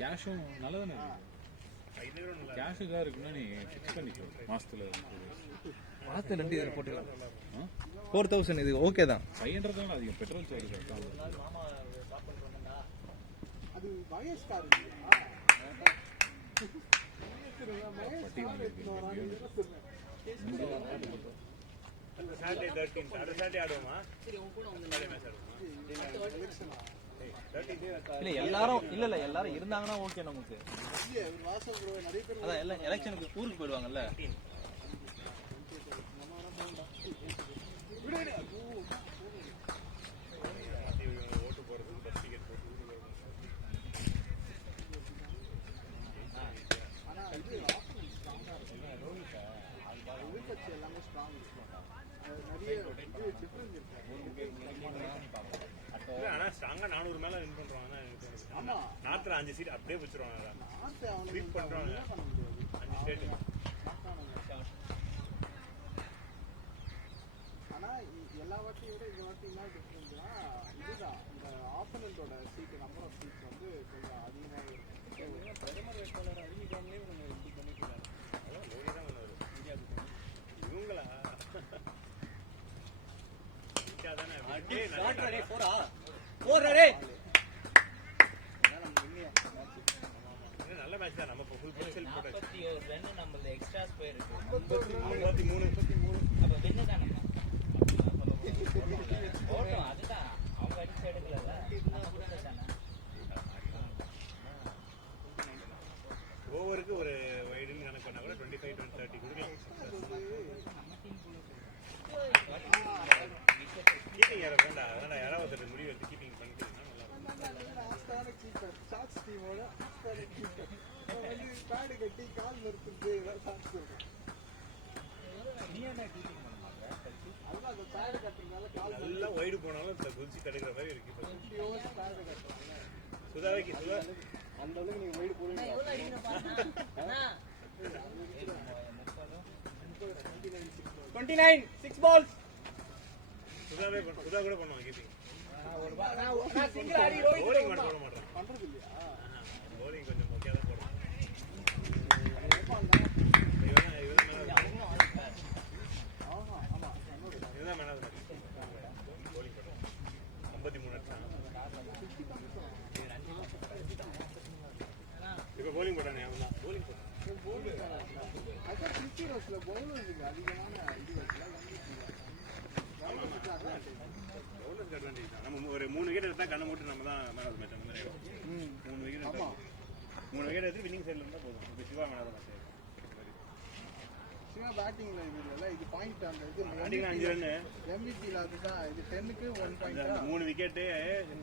கேஷும் நல்லா தானே இருக்கு. கேஷ் தான் இருக்குன்னா நீ ஃபிக்ஸ் பண்ணிக்கோ. மாசத்துல மாசத்துல 2 இயர் போட்டுக்கலாம். 4000 இது ஓகே தான். 500 தான் அதிகம். பெட்ரோல் சார்ஜ் கரெக்டாக அது வயசுக்காரு இல்லையா? அந்த சாட்டர்டே 13th அடுத்த சாட்டர்டே ஆடுவோமா? அதே மேட்ச் ஆடுவோமா? இல்ல எல்லாரும் இல்ல எல்லாரும் இருந்தாங்கன்னா ஓகே நமக்கு. வாசல் ப்ரோ நிறைய பேர் அதான் எல்லாம் எலெக்ஷனுக்கு ஊருக்கு போயிடுவாங்கல்ல. ஓட்டு போறதுக்கு பஸ் டிக்கெட் போட்டு ஆனா இது எதிர்கட்சி எல்லாமே ஸ்ட்ராங் நிறைய இது டிஃபரன்ஸ் இருக்கு. ஆனா ஸ்ட்ராங்கா 400 மேல வின் பண்றாங்க. ஆமா நார்த்ல 5 சீட் அப்படியே வச்சிருவாங்க. நார்த் அவனுக்கு ஸ்வீப் பண்றாங்க. பண்ண முடியாது. 5 ஸ்டேட். ஆனா எல்லா வாட்டியும் விட இந்த வாட்டி என்ன டிஃபரன்ஸ்னா இதுதான் இந்த ஆப்போனண்டோட சீட் நம்பர் ஆஃப் சீட்ஸ் வந்து கொஞ்சம் அதிகமாகவே இருக்கும். பிரதமர் வேட்பாளர் அறிவிக்காமலே இவங்க இப்படி பண்ணிட்டு இருக்காங்க. அதான் மோடி தான் பண்ணுவாரு. இவங்களா தானே நல்ல மேட்ச் தான். நம்ம ஃபுல் பொசிஷன் போட்டு 41 ரன் நம்மள எக்ஸ்ட்ராஸ் போயிருக்கு. 53 அப்ப வின்னு தான் நம்ம. ஓட்டம் அதுதான் அவங்க அடிச்சு எடுக்கலல. நம்ம கொடுத்தானே. ஓவருக்கு ஒரு வைடுன்னு கணக்கு பண்ணா கூட 25-30 கொடுக்கலாம். கீப்பிங் யாரை வேண்டாம். அதனால யாராவது ஒருத்தர் முடிவு எடுத்து கீப்பிங் பண்ணிட்டீங்கன்னா நல்லா இருக்கும். ஷார்ட்ஸ் டீமோட வந்து பேடு கட்டி கால் நிறுத்துறது ஷார்ட்ஸ் இருக்கும். அதுதான் அந்த பேடு கட்டுறதுனால கால் நல்லா வைடு போனாலும் குதிச்சு தடுக்கிற மாதிரி இருக்கு. இப்போ 50 ஓவர்ஸ் பேடு கட்டுறாங்க. சுதாவைக்கு சுதா அந்த அளவுக்கு நீங்க வைடு போடுவீங்க. எவ்வளவு அடிக்கணும் பாருங்க. அண்ணா 29 6 balls. சுதா கூட பண்ணுவாங்க கீப்பிங். நான் சிங்கிள் ஆடி bowling மட்டும் போட மாட்டான். பண்றது இல்லையா? bowling கொஞ்சம் மொக்கையா தான் போடுறான். நேபாள் இவன் ஆமா ஆமா இதுதான் மேனாது bowling போடுறான். 53 அடிச்சான். இப்போ bowling போட்டானே அவன் தான் bowling போட்டான். அதான் கிரிக்கி ரோஸ்ல பவுலர்ஸுக்கு அதிகமான இது இருக்குல்ல. பவுலர்ஸ்க்கு அட்வான்டேஜ் தான். நம்ம ஒரு 3 விக்கெட் எடுத்தா கண்ணை மூட்டு நம்ம தான் மேன் ஆஃப் தி மேட்ச். அந்த மாதிரி 3 விக்கெட் எடுத்தா 3 விக்கெட் எடுத்து வின்னிங் சைடுல இருந்தா போதும். இப்போ Siva man of the match. Siva பேட்டிங்ல இல்ல இது பாயிண்ட் அந்த இது பேட்டிங்ல 5 ரன். MVP ல அதுதான் இது 10க்கு 1 பாயிண்ட். 3 விக்கெட்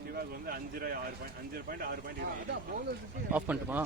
சிவாக்கு வந்து 5 பாயிண்ட் 6 பாயிண்ட் அதான் பவுலர்ஸ்க்கு ஆஃப் பண்ணட்டுமா?